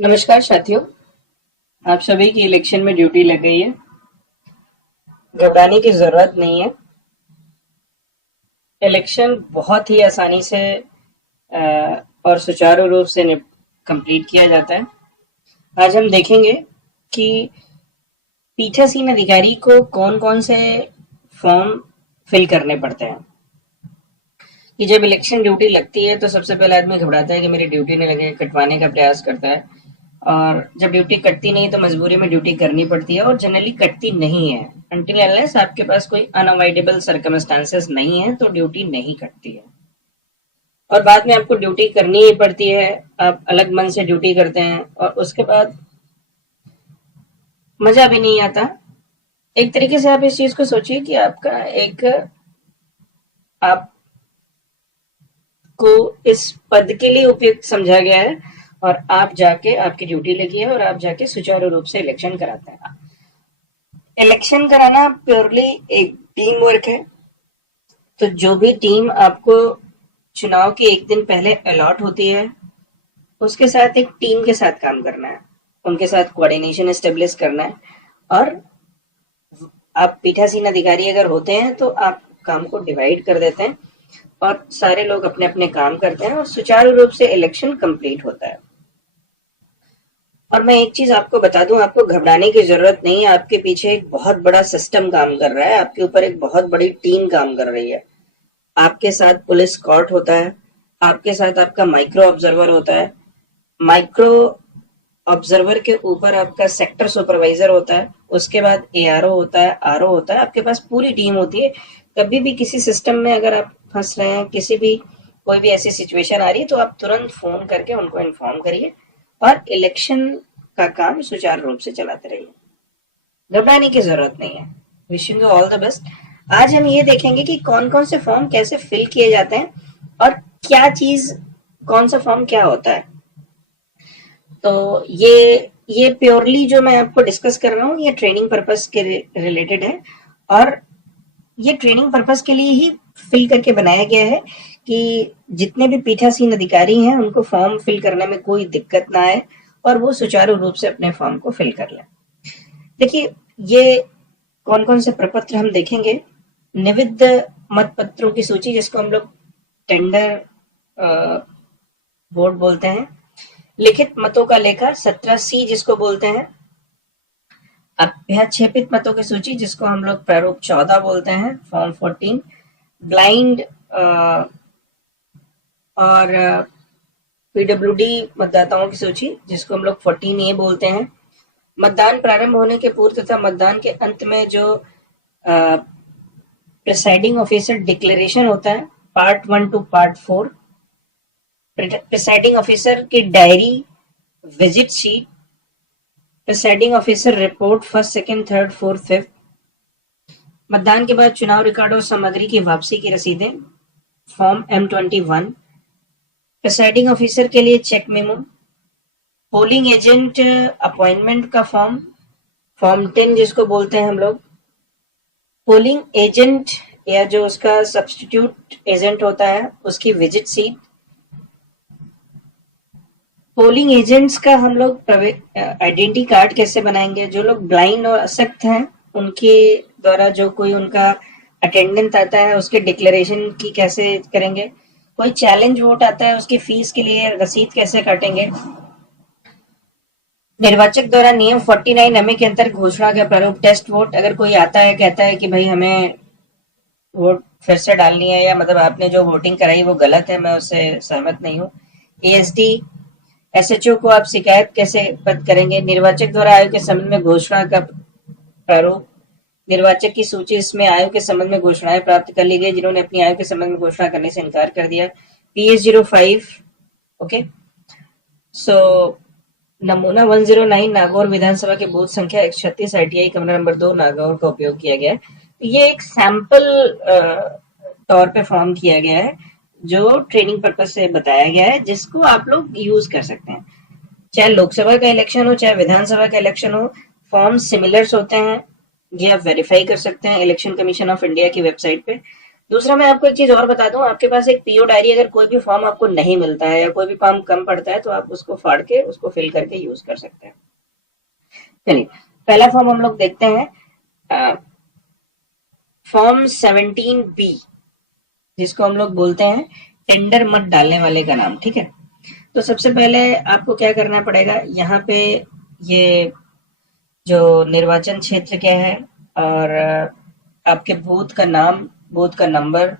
नमस्कार साथियों। आप सभी की इलेक्शन में ड्यूटी लग गई है। घबराने की जरूरत नहीं है। इलेक्शन बहुत ही आसानी से और सुचारू रूप से कंप्लीट किया जाता है। आज हम देखेंगे कि पीठासीन अधिकारी को कौन कौन से फॉर्म फिल करने पड़ते हैं। कि जब इलेक्शन ड्यूटी लगती है तो सबसे पहले आदमी घबराता है कि मेरी ड्यूटी नहीं लगे, कटवाने का प्रयास करता है। और जब ड्यूटी कटती नहीं तो मजबूरी में ड्यूटी करनी पड़ती है और जनरली कटती नहीं है। अनटिल अनलेस आपके पास कोई अनअवॉइडेबल सर्कमस्टांसेस नहीं है तो ड्यूटी नहीं कटती है। और बाद में आपको ड्यूटी करनी ही पड़ती है। आप अलग मन से ड्यूटी करते हैं और उसके बाद मजा भी नहीं आता। एक तरीके से आप इस चीज को सोचिए कि आपका एक आपको इस पद के लिए उपयुक्त समझा गया है और आप जाके आपकी ड्यूटी लगी है और आप जाके सुचारू रूप से इलेक्शन कराते हैं। इलेक्शन कराना प्योरली एक टीम वर्क है। तो जो भी टीम आपको चुनाव के एक दिन पहले अलॉट होती है उसके साथ एक टीम के साथ काम करना है, उनके साथ कोऑर्डिनेशन एस्टेब्लिश करना है। और आप पीठासीन अधिकारी अगर होते हैं तो आप काम को डिवाइड कर देते हैं और सारे लोग अपने अपने काम करते हैं और सुचारू रूप से इलेक्शन कंप्लीट होता है। और मैं एक चीज आपको बता दूं, आपको घबराने की जरूरत नहीं है। आपके पीछे एक बहुत बड़ा सिस्टम काम कर रहा है, आपके ऊपर एक बहुत बड़ी टीम काम कर रही है। आपके साथ पुलिस कॉर्ट होता है, आपके साथ आपका माइक्रो ऑब्जर्वर होता है, माइक्रो ऑब्जर्वर के ऊपर आपका सेक्टर सुपरवाइजर होता है, उसके बाद एआरओ होता है, आरओ होता है। आपके पास पूरी टीम होती है। कभी भी किसी सिस्टम में अगर आप फंस रहे हैं, किसी भी कोई भी ऐसी सिचुएशन आ रही है तो आप तुरंत फोन करके उनको इन्फॉर्म करिए और इलेक्शन का काम सुचारू रूप से चलाते रहिए। घबराने की जरूरत नहीं है। Wishing you all the best. आज हम ये देखेंगे कि कौन कौन से फॉर्म कैसे फिल किए जाते हैं और क्या चीज, कौन सा फॉर्म क्या होता है। तो ये प्योरली जो मैं आपको डिस्कस कर रहा हूँ ये ट्रेनिंग पर्पस के रिलेटेड है और ये ट्रेनिंग पर्पस के लिए ही फिल करके बनाया गया है कि जितने भी पीठासीन अधिकारी हैं उनको फॉर्म फिल करने में कोई दिक्कत ना आए और वो सुचारू रूप से अपने फॉर्म को फिल कर लें। देखिए, ये कौन कौन से प्रपत्र हम देखेंगे। निविद मत पत्रों की सूची जिसको हम लोग टेंडर वोट बोलते हैं, लिखित मतों का लेखा 17C जिसको बोलते हैं, अभ्याक्षेपित मतों की सूची जिसको हम लोग प्रारूप 14 बोलते हैं, फॉर्म 14, ब्लाइंड और पीडब्ल्यूडी मतदाताओं की सूची जिसको हम लोग 14A बोलते हैं, मतदान प्रारंभ होने के पूर्व तथा मतदान के अंत में जो प्रिसाइडिंग ऑफिसर डिक्लेरेशन होता है, part 1 to part 4, presiding officer की diary, visit sheet, presiding officer report first, second, third, fourth, fifth, मतदान के बाद चुनाव रिकॉर्ड और सामग्री की वापसी की रसीदें, फॉर्म M21, प्रिसाइडिंग ऑफिसर के लिए check memo, polling agent appointment का फॉर्म, फॉर्म 10 जिसको बोलते हैं हम लोग, पोलिंग एजेंट या जो उसका सब्स्टिट्यूट एजेंट होता है उसकी विजिट सीट, पोलिंग एजेंट्स का हम लोग आइडेंटिटी कार्ड कैसे बनाएंगे, जो लोग ब्लाइंड और अशक्त हैं उनके द्वारा जो कोई उनका अटेंडेंस आता है उसके डिक्लेरेशन की कैसे करेंगे, कोई चैलेंज वोट आता है उसकी फीस के लिए रसीद कैसे काटेंगे, निर्वाचक द्वारा नियम 49 के अंतर्गत घोषणा का प्रारूप टेस्ट वोट, अगर कोई आता है कहता है कि भाई हमें वोट फिर से डालनी है या मतलब आपने जो वोटिंग कराई वो गलत है, मैं उससे सहमत नहीं हूँ, एएसडी एसएचओ को आप शिकायत कैसे पद करेंगे, निर्वाचक द्वारा आयोग के संबंध में घोषणा का प्रारूप, निर्वाचक की सूची, इसमें आयोग के संबंध में घोषणाएं प्राप्त कर ली गई जिन्होंने अपनी आयोग के संबंध में घोषणा करने से इनकार कर दिया, PS05। ओके, सो नमूना 109 नागौर विधानसभा के बूथ संख्या 136 ITI कमरा नंबर 2 नागौर का उपयोग किया गया है। ये एक सैंपल तौर पे फॉर्म किया गया है जो ट्रेनिंग पर्पज से बताया गया है जिसको आप लोग यूज कर सकते हैं। चाहे लोकसभा का इलेक्शन हो चाहे विधानसभा का इलेक्शन हो, फॉर्म सिमिलर्स होते हैं। ये आप वेरीफाई कर सकते हैं इलेक्शन कमीशन ऑफ इंडिया की वेबसाइट पे। दूसरा मैं आपको एक चीज और बता दूं, आपके पास एक पीओ डायरी, अगर कोई भी फॉर्म आपको नहीं मिलता है या कोई भी फॉर्म कम पड़ता है तो आप उसको फाड़ के उसको फिल करके यूज कर सकते हैं। चलिए पहला फॉर्म हम लोग देखते हैं, फॉर्म 17B, जिसको हम लोग बोलते हैं टेंडर मत डालने वाले का नाम। ठीक है, तो सबसे पहले आपको क्या करना पड़ेगा, यहाँ पे ये जो निर्वाचन क्षेत्र क्या है और आपके बूथ का नाम, बूथ का नंबर,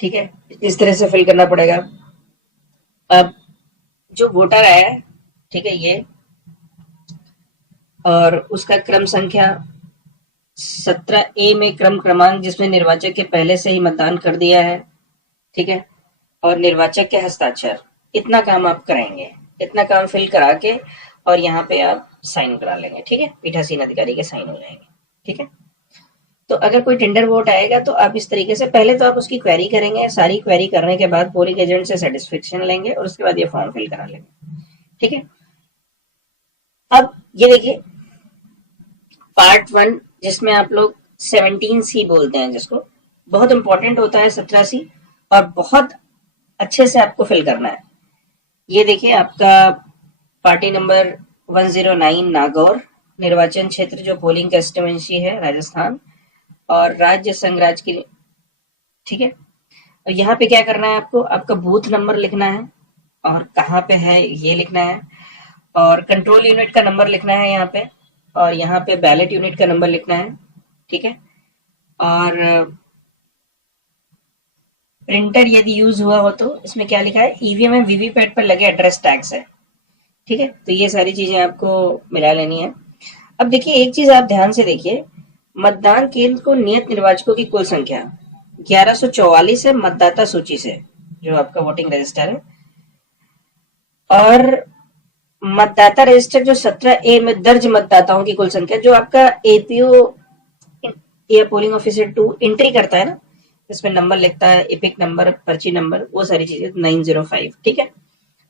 ठीक है, इस तरह से फिल करना पड़ेगा। अब जो वोटर है, ठीक है, ये और उसका क्रम संख्या 17A में क्रम क्रमांक जिसमें निर्वाचक के पहले से ही मतदान कर दिया है, ठीक है, और निर्वाचक के हस्ताक्षर, इतना काम आप कराएंगे, इतना काम फिल करा के और यहाँ पे आप साइन करा लेंगे। ठीक है, पीठासीन अधिकारी के साइन हो जाएंगे। ठीक है, तो अगर कोई टेंडर वोट आएगा तो आप इस तरीके से पहले तो आप उसकी क्वेरी करेंगे, सारी क्वेरी करने के बाद पोलिंग एजेंट से सेटिस्फेक्शन लेंगे और उसके बाद ये फॉर्म फिल करा लेंगे। ठीक है, अब ये देखिए पार्ट 1 जिसमें आप लोग 17C बोलते हैं, जिसको बहुत इंपॉर्टेंट होता है 17C, और बहुत अच्छे से आपको फिल करना है। ये देखिए आपका पार्टी नंबर 109 नागौर, निर्वाचन क्षेत्र जो पोलिंग कंस्टिट्यूएंसी है राजस्थान, और राज्य संघराज के लिए। ठीक है, और यहाँ पे क्या करना है आपको, आपका बूथ नंबर लिखना है और कहाँ पे है ये लिखना है, और कंट्रोल यूनिट का नंबर लिखना है यहाँ पे, और यहाँ पे बैलेट यूनिट का नंबर लिखना है। ठीक है, और प्रिंटर यदि यूज हुआ हो तो इसमें क्या लिखा है, ईवीएम एंड वीवीपैट पर लगे एड्रेस टैग्स है। ठीक है, तो ये सारी चीजें आपको मिला लेनी है। अब देखिए एक चीज आप ध्यान से देखिए, मतदान केंद्र को नियत निर्वाचकों की कुल संख्या 1144 है मतदाता सूची से, जो आपका वोटिंग रजिस्टर है, और मतदाता रजिस्टर जो 17A में दर्ज मतदाताओं की कुल संख्या, जो आपका एपीओ या पोलिंग ऑफिसर 2 एंट्री करता है ना, इसमें नंबर लिखता है, एपिक नंबर, पर्ची नंबर, वो सारी चीजें 905। ठीक है,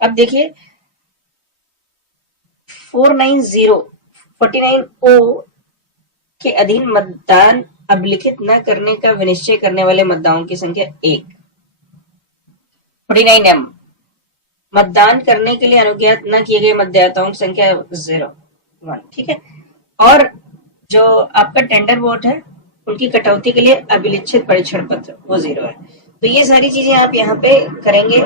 अब देखिए 49O के अधीन मतदान अभिलिखित न करने का विनिश्चय करने वाले मतदाताओं की संख्या 1। 49M मतदान करने के लिए अनुज्ञात न किए गए मतदाताओं की संख्या 01। ठीक है, और जो आपका टेंडर वोट है उनकी कटौती के लिए अभिलिखित परीक्षण पत्र वो 0 है। तो ये सारी चीजें आप यहाँ पे करेंगे।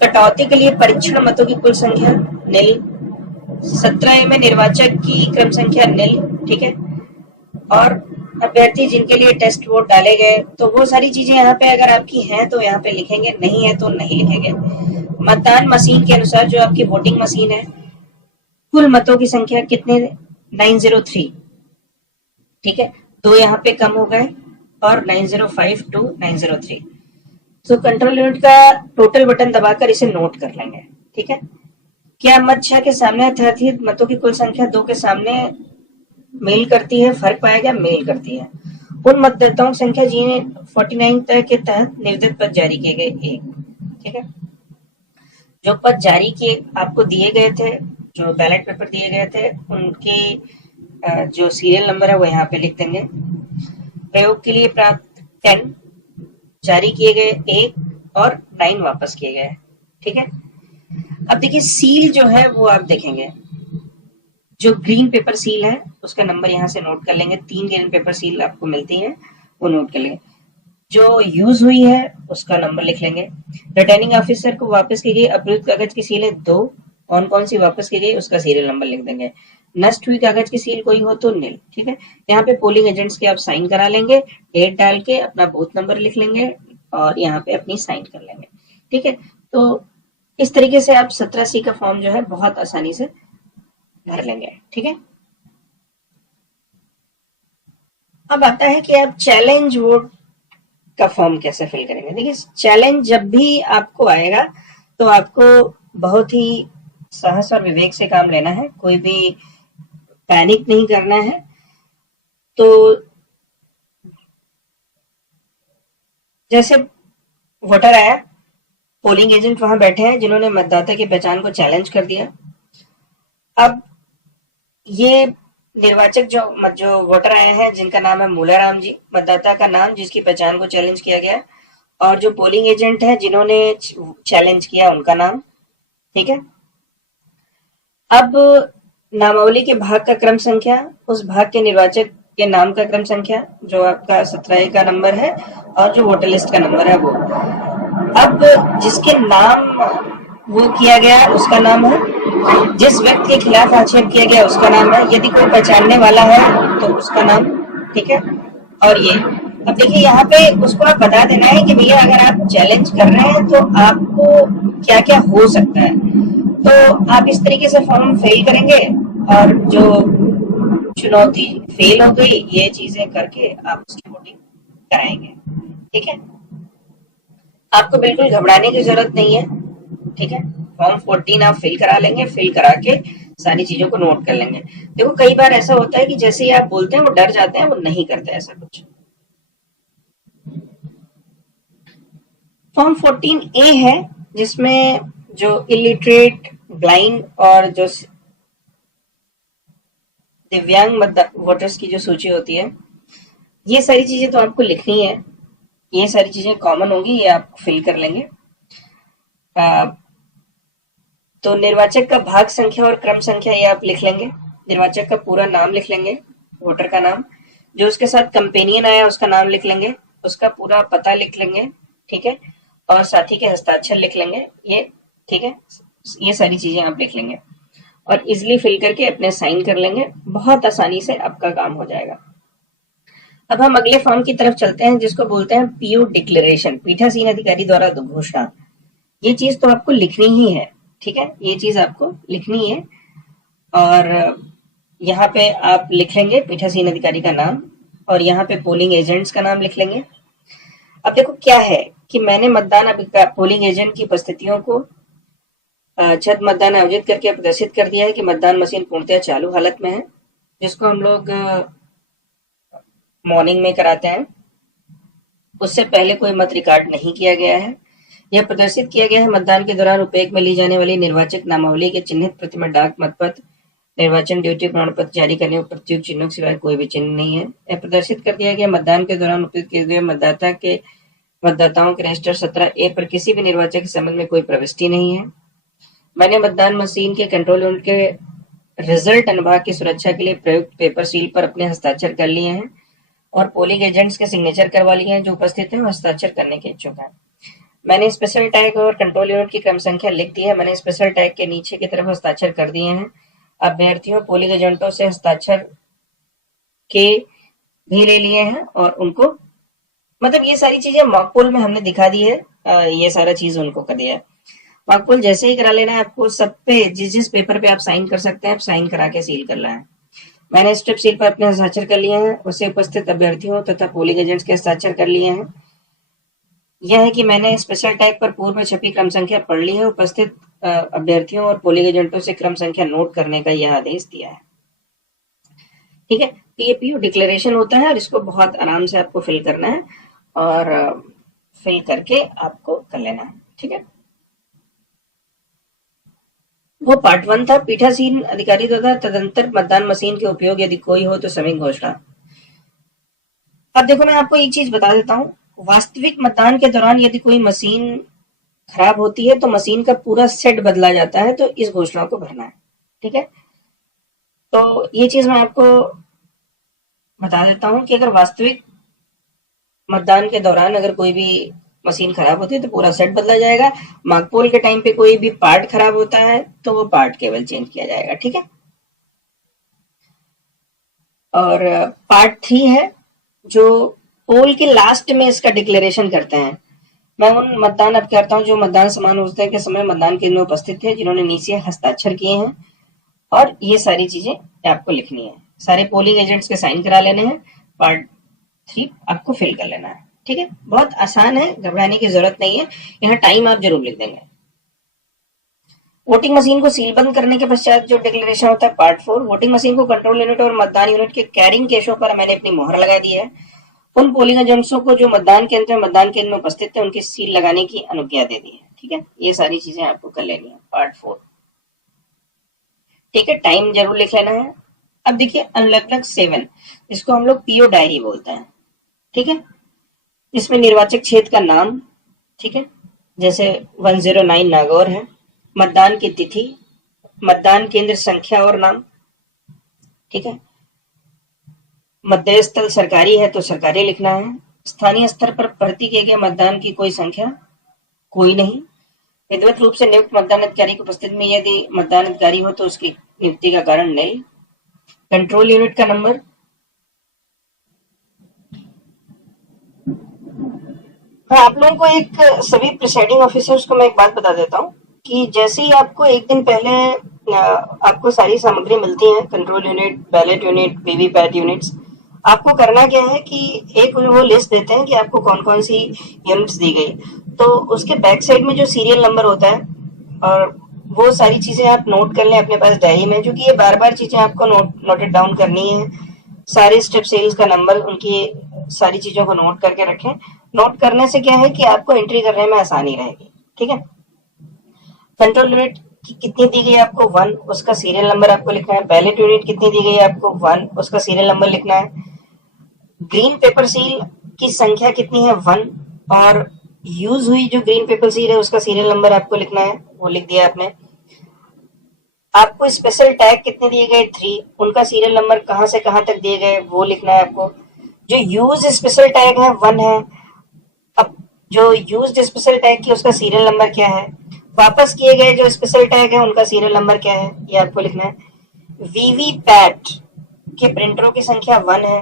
कटौती के लिए परीक्षण मतों की कुल संख्या निल, 17A में निर्वाचक की क्रम संख्या निल। ठीक है, और अभ्यर्थी जिनके लिए टेस्ट वोट डाले गए, तो वो सारी चीजें यहाँ पे अगर आपकी हैं तो यहाँ पे लिखेंगे, नहीं है तो नहीं लिखेंगे। मतदान मशीन के अनुसार जो आपकी वोटिंग मशीन है, कुल मतों की संख्या कितने, 903। ठीक है, दो यहाँ पे कम हो गए और 905 to 903। तो कंट्रोल यूनिट का टोटल बटन दबाकर इसे नोट कर लेंगे। ठीक है, क्या मत 6 के सामने यथार्थित मतों की कुल संख्या 2 के सामने मेल करती है, फर्क पाएगा, मेल करती है। उन मतदाताओं की संख्या जिन्हें 49 तय के तहत निविदित पद जारी किए गए 1। ठीक है, जो पद जारी किए आपको दिए गए थे, जो बैलेट पेपर दिए गए थे, उनकी जो सीरियल नंबर है वो यहाँ पे लिख देंगे। प्रयोग के लिए प्राप्त 10, जारी किए गए 1 और 9 वापस किए गए। ठीक है, अब देखिए सील जो है वो आप देखेंगे, जो ग्रीन पेपर सील है उसका नंबर यहाँ से नोट कर लेंगे। 3 ग्रीन पेपर सील आपको मिलती है, वो नोट कर लेंगे। जो यूज हुई है उसका नंबर लिख लेंगे। रिटर्निंग ऑफिसर को वापस की गई अप्रयुक्त कागज की सील है 2, कौन सी वापस की गई उसका सीरियल नंबर लिख देंगे। नष्ट हुई कागज की सील कोई हो तो नील। ठीक है, यहाँ पे पोलिंग एजेंट्स के आप साइन करा लेंगे, डेट डाल के अपना बूथ नंबर लिख लेंगे और यहाँ पे अपनी साइन कर लेंगे। ठीक है, तो इस तरीके से आप 17C का फॉर्म जो है बहुत आसानी से भर लेंगे। ठीक है, अब आता है कि आप चैलेंज वोट का फॉर्म कैसे फिल करेंगे। देखिए चैलेंज जब भी आपको आएगा तो आपको बहुत ही साहस और विवेक से काम लेना है, कोई भी पैनिक नहीं करना है। तो जैसे वोटर आया, पोलिंग एजेंट वहां बैठे हैं जिन्होंने मतदाता की पहचान को चैलेंज कर दिया। अब ये निर्वाचक जो वोटर आए हैं जिनका नाम है मूलाराम जी, मतदाता का नाम जिसकी पहचान को चैलेंज किया गया, और जो पोलिंग एजेंट है जिन्होंने चैलेंज किया उनका नाम। ठीक है, अब नामावली के भाग का क्रम संख्या, उस भाग के निर्वाचक के नाम का क्रम संख्या जो आपका 17 का नंबर है, और जो वोटर लिस्ट का नंबर है वो। अब जिसके नाम वो किया गया उसका नाम है, जिस व्यक्ति के खिलाफ आक्षेप किया गया उसका नाम है, यदि कोई पहचानने वाला है तो उसका नाम। ठीक है, और ये अब देखिए यहाँ पे उसको आप बता देना है कि भैया अगर आप चैलेंज कर रहे हैं तो आपको क्या क्या हो सकता है। तो आप इस तरीके से फॉर्म फिल करेंगे, और जो चुनौती फेल हो गई ये चीजें करके आप उसकी वोटिंग कराएंगे। ठीक है, आपको बिल्कुल घबराने की जरूरत नहीं है। ठीक है, फॉर्म 14 आप फिल करा लेंगे, फिल करा के सारी चीजों को नोट कर लेंगे। देखो कई बार ऐसा होता है कि जैसे ही आप बोलते हैं वो डर जाते हैं, वो नहीं करते ऐसा कुछ। फॉर्म 14A है जिसमें जो इलिटरेट, ब्लाइंड और जो दिव्यांग वोटर्स की जो सूची होती है, ये सारी चीजें तो आपको लिखनी है। ये सारी चीजें कॉमन होंगी, ये आप फिल कर लेंगे। तो निर्वाचक का भाग संख्या और क्रम संख्या ये आप लिख लेंगे। निर्वाचक का पूरा नाम लिख लेंगे, वोटर का नाम, जो उसके साथ कंपेनियन आया उसका नाम लिख लेंगे, उसका पूरा पता लिख लेंगे। ठीक है, और साथी के हस्ताक्षर लिख लेंगे ये। ठीक है, ये सारी चीजें आप लिख लेंगे और इजिली फिल करके अपने साइन कर लेंगे। बहुत आसानी से आपका काम हो जाएगा। अब हम अगले फॉर्म की तरफ चलते हैं जिसको बोलते हैं पीयू डिक्लेरेशन, पीठासीन अधिकारी द्वारा घोषणा। ये चीज तो आपको लिखनी ही है। ठीक है, ये चीज आपको लिखनी है, और यहाँ पे आप लिख लेंगे पीठासीन अधिकारी का नाम, और यहाँ पे पोलिंग एजेंट्स का नाम लिख लेंगे। अब देखो क्या है कि मैंने मतदान पोलिंग एजेंट की उपस्थितियों को छत मतदान आयोजित करके प्रदर्शित कर दिया है कि मतदान मशीन पूर्णतः चालू हालत में है, जिसको हम लोग मॉर्निंग में कराते हैं। उससे पहले कोई मत रिकॉर्ड नहीं किया गया है। यह प्रदर्शित किया गया है मतदान के दौरान उपयोग में ली जाने वाली निर्वाचक नामावली के चिन्हित प्रतिमा, डाक मतपत्र, निर्वाचन ड्यूटी प्रमाण पत्र जारी करने और प्रत्युक्त चिन्हों के सिवाय कोई भी चिन्ह नहीं है। यह प्रदर्शित कर दिया गया मतदान के दौरान उपयोग किए गए मतदाताओं के रजिस्टर 17A पर किसी भी निर्वाचक के संबंध में कोई प्रविष्टि नहीं है। मैंने मतदान मशीन के कंट्रोल यूनिट के रिजल्ट अनुभाग की सुरक्षा के लिए प्रयुक्त पेपर सील पर अपने हस्ताक्षर कर लिए हैं, और पोलिंग एजेंट्स के सिग्नेचर करवा लिए हैं जो उपस्थित हैं, हस्ताक्षर करने के इच्छुक हैं। मैंने स्पेशल टैग और कंट्रोल यूनिट की क्रम संख्या लिख दी है। मैंने स्पेशल टैग के नीचे की तरफ हस्ताक्षर कर दिए हैं। अभ्यर्थियों पोलिंग एजेंटों से हस्ताक्षर के भी ले लिए हैं, और उनको मतलब ये सारी चीजें मॉक पोल में हमने दिखा दी है। ये सारा चीज उनको कर दिया है। मॉक पोल जैसे ही करा लेना है आपको, सब पे जिस पेपर पे आप साइन कर सकते हैं आप साइन करा के सील करना है। मैंने स्ट्रिप सील पर अपने हस्ताक्षर कर लिए हैं, उससे उपस्थित अभ्यर्थियों तथा पोलिंग एजेंट्स के हस्ताक्षर कर लिए हैं। यह है कि मैंने स्पेशल टैग पर पूर्व में छपी क्रम संख्या पढ़ ली है। उपस्थित अभ्यर्थियों और पोलिंग एजेंटों से क्रम संख्या नोट करने का यह आदेश दिया है। ठीक है, पीएपीयू डिक्लेरेशन होता है और इसको बहुत आराम से आपको फिल करना है, और फिल करके आपको कर लेना है। ठीक है, वो पार्ट 1 था। पीठासीन अधिकारी तथा तदंतर मतदान मशीन के उपयोग यदि कोई हो तो समय घोषणा। अब देखो मैं आपको एक चीज बता देता हूँ, वास्तविक मतदान के दौरान यदि कोई मशीन खराब होती है तो मशीन का पूरा सेट बदला जाता है, तो इस घोषणा को भरना है। ठीक है, तो ये चीज मैं आपको बता देता हूँ कि अगर वास्तविक मतदान के दौरान अगर कोई भी मशीन खराब होती है तो पूरा सेट बदला जाएगा। मॉकपोल के टाइम पे कोई भी पार्ट खराब होता है तो वो पार्ट केवल चेंज किया जाएगा। ठीक है, और पार्ट 3 है जो पोल के लास्ट में इसका डिक्लेरेशन करते हैं। मैं उन मतदान अभिकर्ताओं जो मतदान समारोह के समय मतदान केंद्र में उपस्थित थे जिन्होंने नीचे हस्ताक्षर किए हैं, और ये सारी चीजें आपको लिखनी है। सारे पोलिंग एजेंट्स के साइन करा लेने हैं। पार्ट 3 आपको फिल कर लेना है। ठीक है, बहुत आसान है, घबराने की जरूरत नहीं है। यहाँ टाइम आप जरूर लिख देंगे। वोटिंग मशीन को सील बंद करने के पश्चात जो डिक्लेरेशन होता है पार्ट 4, वोटिंग मशीन को कंट्रोल यूनिट और मतदान यूनिट के कैरिंग केशों पर मैंने अपनी मोहर लगा दी है। उन पोलिंग एजेंट्सों को जो मतदान केंद्र में उपस्थित थे उनकी सील लगाने की अनुज्ञा दे दी है। ठीक है, ये सारी चीजें आपको कर लेनी है पार्ट 4। ठीक है, टाइम जरूर लिख लेना है। अब देखिए अनुलग्नक 7, जिसको हम लोग पीओ डायरी बोलते हैं, ठीक है। इसमें निर्वाचक क्षेत्र का नाम, ठीक है, जैसे 109 नागौर है, मतदान की तिथि, मतदान केंद्र संख्या और नाम, ठीक है। मतदेय स्थल सरकारी है तो सरकारी लिखना है। स्थानीय स्तर पर भर्ती किए गए मतदान की कोई संख्या, कोई नहीं। विधिवत रूप से नियुक्त मतदान अधिकारी की उपस्थिति में यदि मतदान अधिकारी हो तो उसकी नियुक्ति का कारण नहीं। कंट्रोल यूनिट का नंबर, हाँ, आप लोगों को एक सभी प्रिसाइडिंग ऑफिसर्स को मैं एक बात बता देता हूँ कि जैसे ही आपको एक दिन पहले आपको सारी सामग्री मिलती है, control unit, ballot unit, VVPAT units, आपको करना क्या है कि एक वो लिस्ट देते हैं कि आपको कौन कौन सी यूनिट्स दी गई, तो उसके बैक साइड में जो सीरियल नंबर होता है और वो सारी चीजें आप नोट कर लें अपने पास डायरी में, क्योंकि ये बार बार चीजें आपको नोटेड डाउन करनी है। सारे स्टेप सेल्स का नंबर, उनकी सारी चीजों को नोट करके रखें। नोट करने से क्या है कि आपको एंट्री करने में आसानी रहेगी, ठीक है। कंट्रोल यूनिट कितनी दी गई आपको 1, उसका सीरियल नंबर आपको लिखना है। बैलेट यूनिट कितनी दी गई आपको 1, उसका सीरियल नंबर लिखना है। ग्रीन पेपर सील की संख्या कितनी है 1, और यूज हुई जो ग्रीन पेपर सील है उसका सीरियल नंबर आपको लिखना है, वो लिख दिया आपने। आपको स्पेशल टैग कितने दिए गए 3, उनका सीरियल नंबर कहां से कहां तक दिए गए वो लिखना है आपको। जो यूज स्पेशल टैग है 1 है, अब जो यूज्ड स्पेशल टैग की उसका सीरियल नंबर क्या है। वापस किए गए जो स्पेशल टैग है उनका सीरियल नंबर क्या है, ये आपको लिखना है। वीवीपैट के प्रिंटरों की संख्या 1 है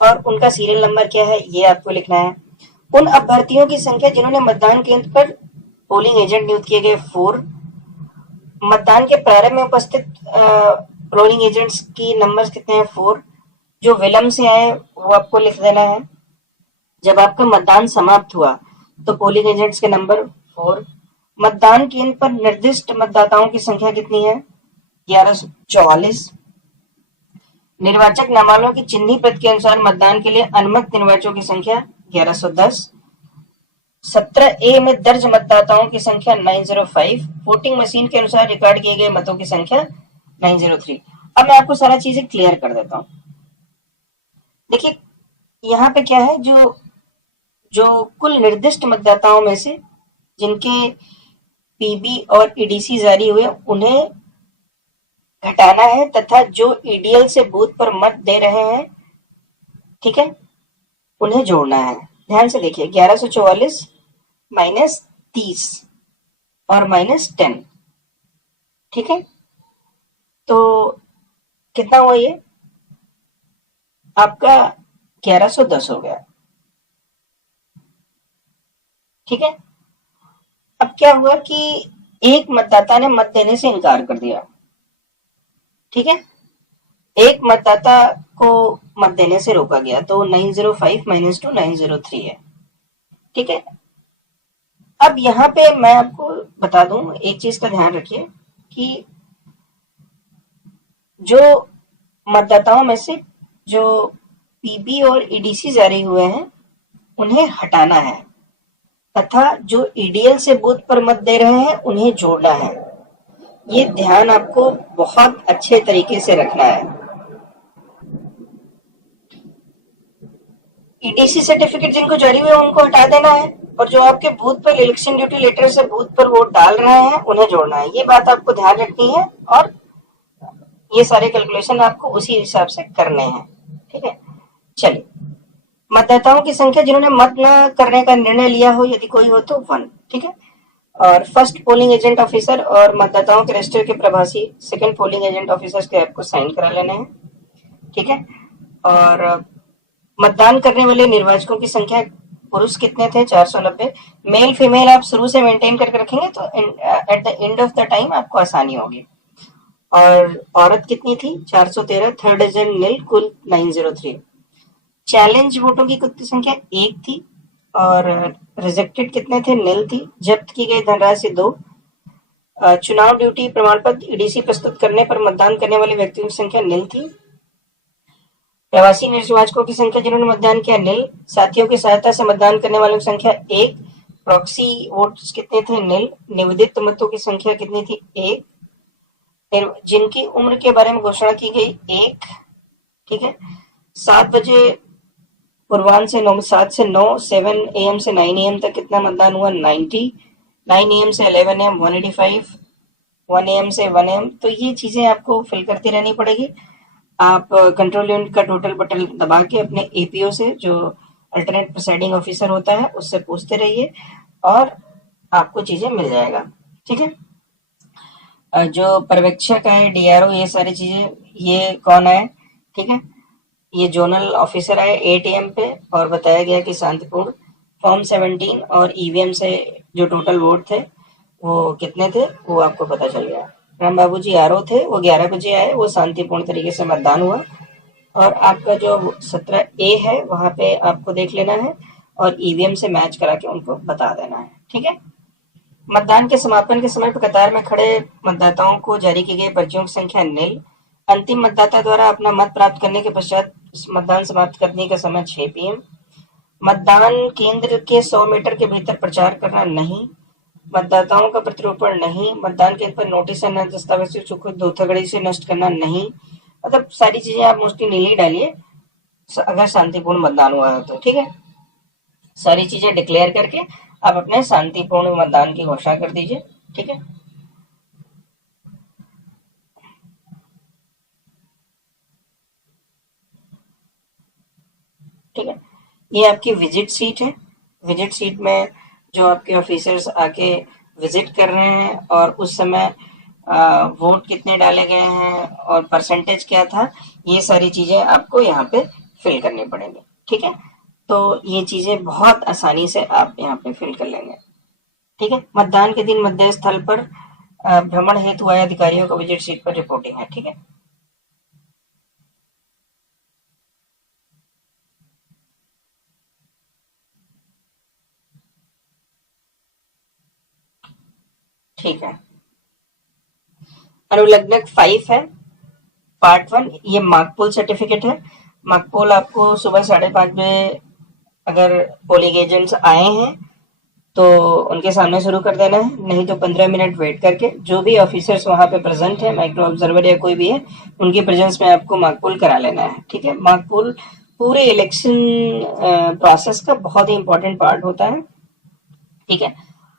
और उनका सीरियल नंबर क्या है, ये आपको लिखना है। उन अभ्यर्थियों की संख्या जिन्होंने मतदान केंद्र पर पोलिंग एजेंट नियुक्त किए गए 4। मतदान के प्रारंभ में उपस्थित पोलिंग एजेंट्स की नंबर्स कितने हैं 4। जो विलंब से आए वो आपको लिख देना है। जब आपका मतदान समाप्त हुआ तो पोलिंग एजेंट्स के नंबर 4। मतदान केंद्र पर निर्दिष्ट मतदाताओं की संख्या कितनी है 1144। निर्वाचक नामावलियों की चिन्हित प्रति के अनुसार मतदान के लिए अनुमत निर्वाचकों की संख्या 1110। 17A में दर्ज मतदाताओं की संख्या 905। वोटिंग मशीन के अनुसार रिकॉर्ड किए गए मतों की संख्या 903। अब मैं आपको सारा चीजें क्लियर कर देता हूं। देखिए यहाँ पे क्या है, जो कुल निर्दिष्ट मतदाताओं में से जिनके पीबी और ईडीसी जारी हुए उन्हें घटाना है, तथा जो ईडीएल से बूथ पर मत दे रहे हैं, ठीक है, उन्हें जोड़ना है। ध्यान से देखिए 1144 माइनस 30 और माइनस 10, ठीक है, तो कितना हुआ ये आपका 1110 हो गया, ठीक है। अब क्या हुआ कि एक मतदाता ने मत देने से इनकार कर दिया, ठीक है, एक मतदाता को मत देने से रोका गया, तो 905 माइनस 2 903 है, ठीक है। अब यहाँ पे मैं आपको बता दूं, एक चीज का ध्यान रखिए कि जो मतदाताओं में से जो पीबी और ईडीसी जारी हुए हैं उन्हें हटाना है, तथा जो ईडीएल से बूथ पर मत दे रहे हैं उन्हें जोड़ना है। ये ध्यान आपको बहुत अच्छे तरीके से रखना है। ईटीसी सर्टिफिकेट जिनको जारी हुए उनको हटा देना है, और जो आपके बूथ पर इलेक्शन ड्यूटी लेटर से बूथ पर वोट डाल रहे हैं उन्हें जोड़ना है। ये बात आपको ध्यान रखनी है और ये सारे कैलकुलेशन आपको उसी हिसाब से करने हैं, ठीक है। चलिए, मतदाताओं की संख्या जिन्होंने मत न करने का निर्णय लिया हो यदि कोई हो तो 1, ठीक है। और फर्स्ट पोलिंग एजेंट ऑफिसर और मतदाताओं के रजिस्टर के प्रभासी सेकंड पोलिंग एजेंट ऑफिसर्स के आपको साइन करा लेने हैं, ठीक है। और मतदान करने वाले निर्वाचकों की संख्या पुरुष कितने थे 490। मेल फीमेल आप शुरू से मेंटेन करके रखेंगे तो at the end of the time आपको आसानी होगी। और औरत कितनी थी 413, थर्ड एजेंट नील, कुल 903। चैलेंज वोटों की कुल संख्या 1 थी और रिजेक्टेड कितने थे नील थी। जब्त की गई धनराशि 2। चुनाव ड्यूटी प्रमाण पत्र ईडीसी प्रस्तुत करने पर मतदान करने वाले व्यक्तियों की संख्या नील थी। प्रवासी निर्वाचकों की संख्या जिन्होंने मतदान किया नील। साथियों की सहायता से मतदान करने वालों की संख्या 1। प्रॉक्सी वोट्स कितने थे नील। निवेदित मतों की संख्या कितनी थी 1। फिर जिनकी उम्र के बारे में घोषणा की गई 1, ठीक है, 7 बजे पूर्वान्ह से 7 से 9, 7 AM से 9 AM तक कितना मतदान हुआ? 90, 9 AM से 11 AM 185, 1 AM से 1 AM। तो ये चीजें आपको फिल करती रहनी पड़ेगी। आप कंट्रोल यूनिट का टोटल बटन दबा के अपने एपीओ से, जो अल्टरनेट प्रिसाइडिंग ऑफिसर होता है, उससे पूछते रहिए और आपको चीजें मिल जाएगा। ठीक है, जो पर्यवेक्षक है, डीआरओ, ये सारी चीजें, ये कौन है? ठीक है, ये जोनल ऑफिसर आए 8 AM पे और बताया गया कि शांतिपूर्ण। फॉर्म 17 और ईवीएम से जो टोटल वोट थे वो कितने थे वो आपको पता चल गया। राम बाबू जी आरओ थे, वो 11 बजे आए, वो शांतिपूर्ण तरीके से मतदान हुआ। और आपका जो 17A है वहां पे आपको देख लेना है और ईवीएम से मैच करा के उनको बता देना है। ठीक है, मतदान के समापन के समय पर कतार में खड़े मतदाताओं को जारी की गई पर्चियों की संख्या नील। अंतिम मतदाता द्वारा अपना मत प्राप्त करने के पश्चात मतदान समाप्त करने का समय 6 PM। मतदान केंद्र के 100 मीटर के भीतर प्रचार करना नहीं। मतदाताओं का प्रतिरूपण नहीं। मतदान केंद्र पर नोटिस या दस्तावेज को धोखाधड़ी से नष्ट करना नहीं। मतलब सारी चीजें आप मोस्टली नीली डालिए अगर शांतिपूर्ण मतदान हुआ है तो। ठीक है, सारी चीजें डिक्लेयर करके आप अपने शांतिपूर्ण मतदान की घोषणा कर दीजिए। ठीक है, ठीक है, ये आपकी विजिट सीट है। विजिट सीट में जो आपके ऑफिसर्स आके विजिट कर रहे हैं और उस समय वोट कितने डाले गए हैं और परसेंटेज क्या था, ये सारी चीजें आपको यहाँ पे फिल करनी पड़ेंगी। ठीक है, तो ये चीजें बहुत आसानी से आप यहाँ पे फिल कर लेंगे। ठीक है, मतदान के दिन मतदेय स्थल पर भ्रमण हेतु आए अधिकारियों को विजिट सीट पर रिपोर्टिंग है। ठीक है, ठीक है, अनुलग्नक 5 है, पार्ट 1, ये मार्कपोल सर्टिफिकेट है। मार्कपोल आपको सुबह 5:30 बजे अगर पोलिंग एजेंट्स आए हैं तो उनके सामने शुरू कर देना है, नहीं तो 15 मिनट वेट करके जो भी ऑफिसर्स वहां पे प्रेजेंट है, माइक्रो ऑब्जर्वर या कोई भी है, उनकी प्रेजेंस में आपको मार्कपोल करा लेना है। ठीक है, मार्कपोल पूरे इलेक्शन प्रोसेस का बहुत ही इंपॉर्टेंट पार्ट होता है। ठीक है,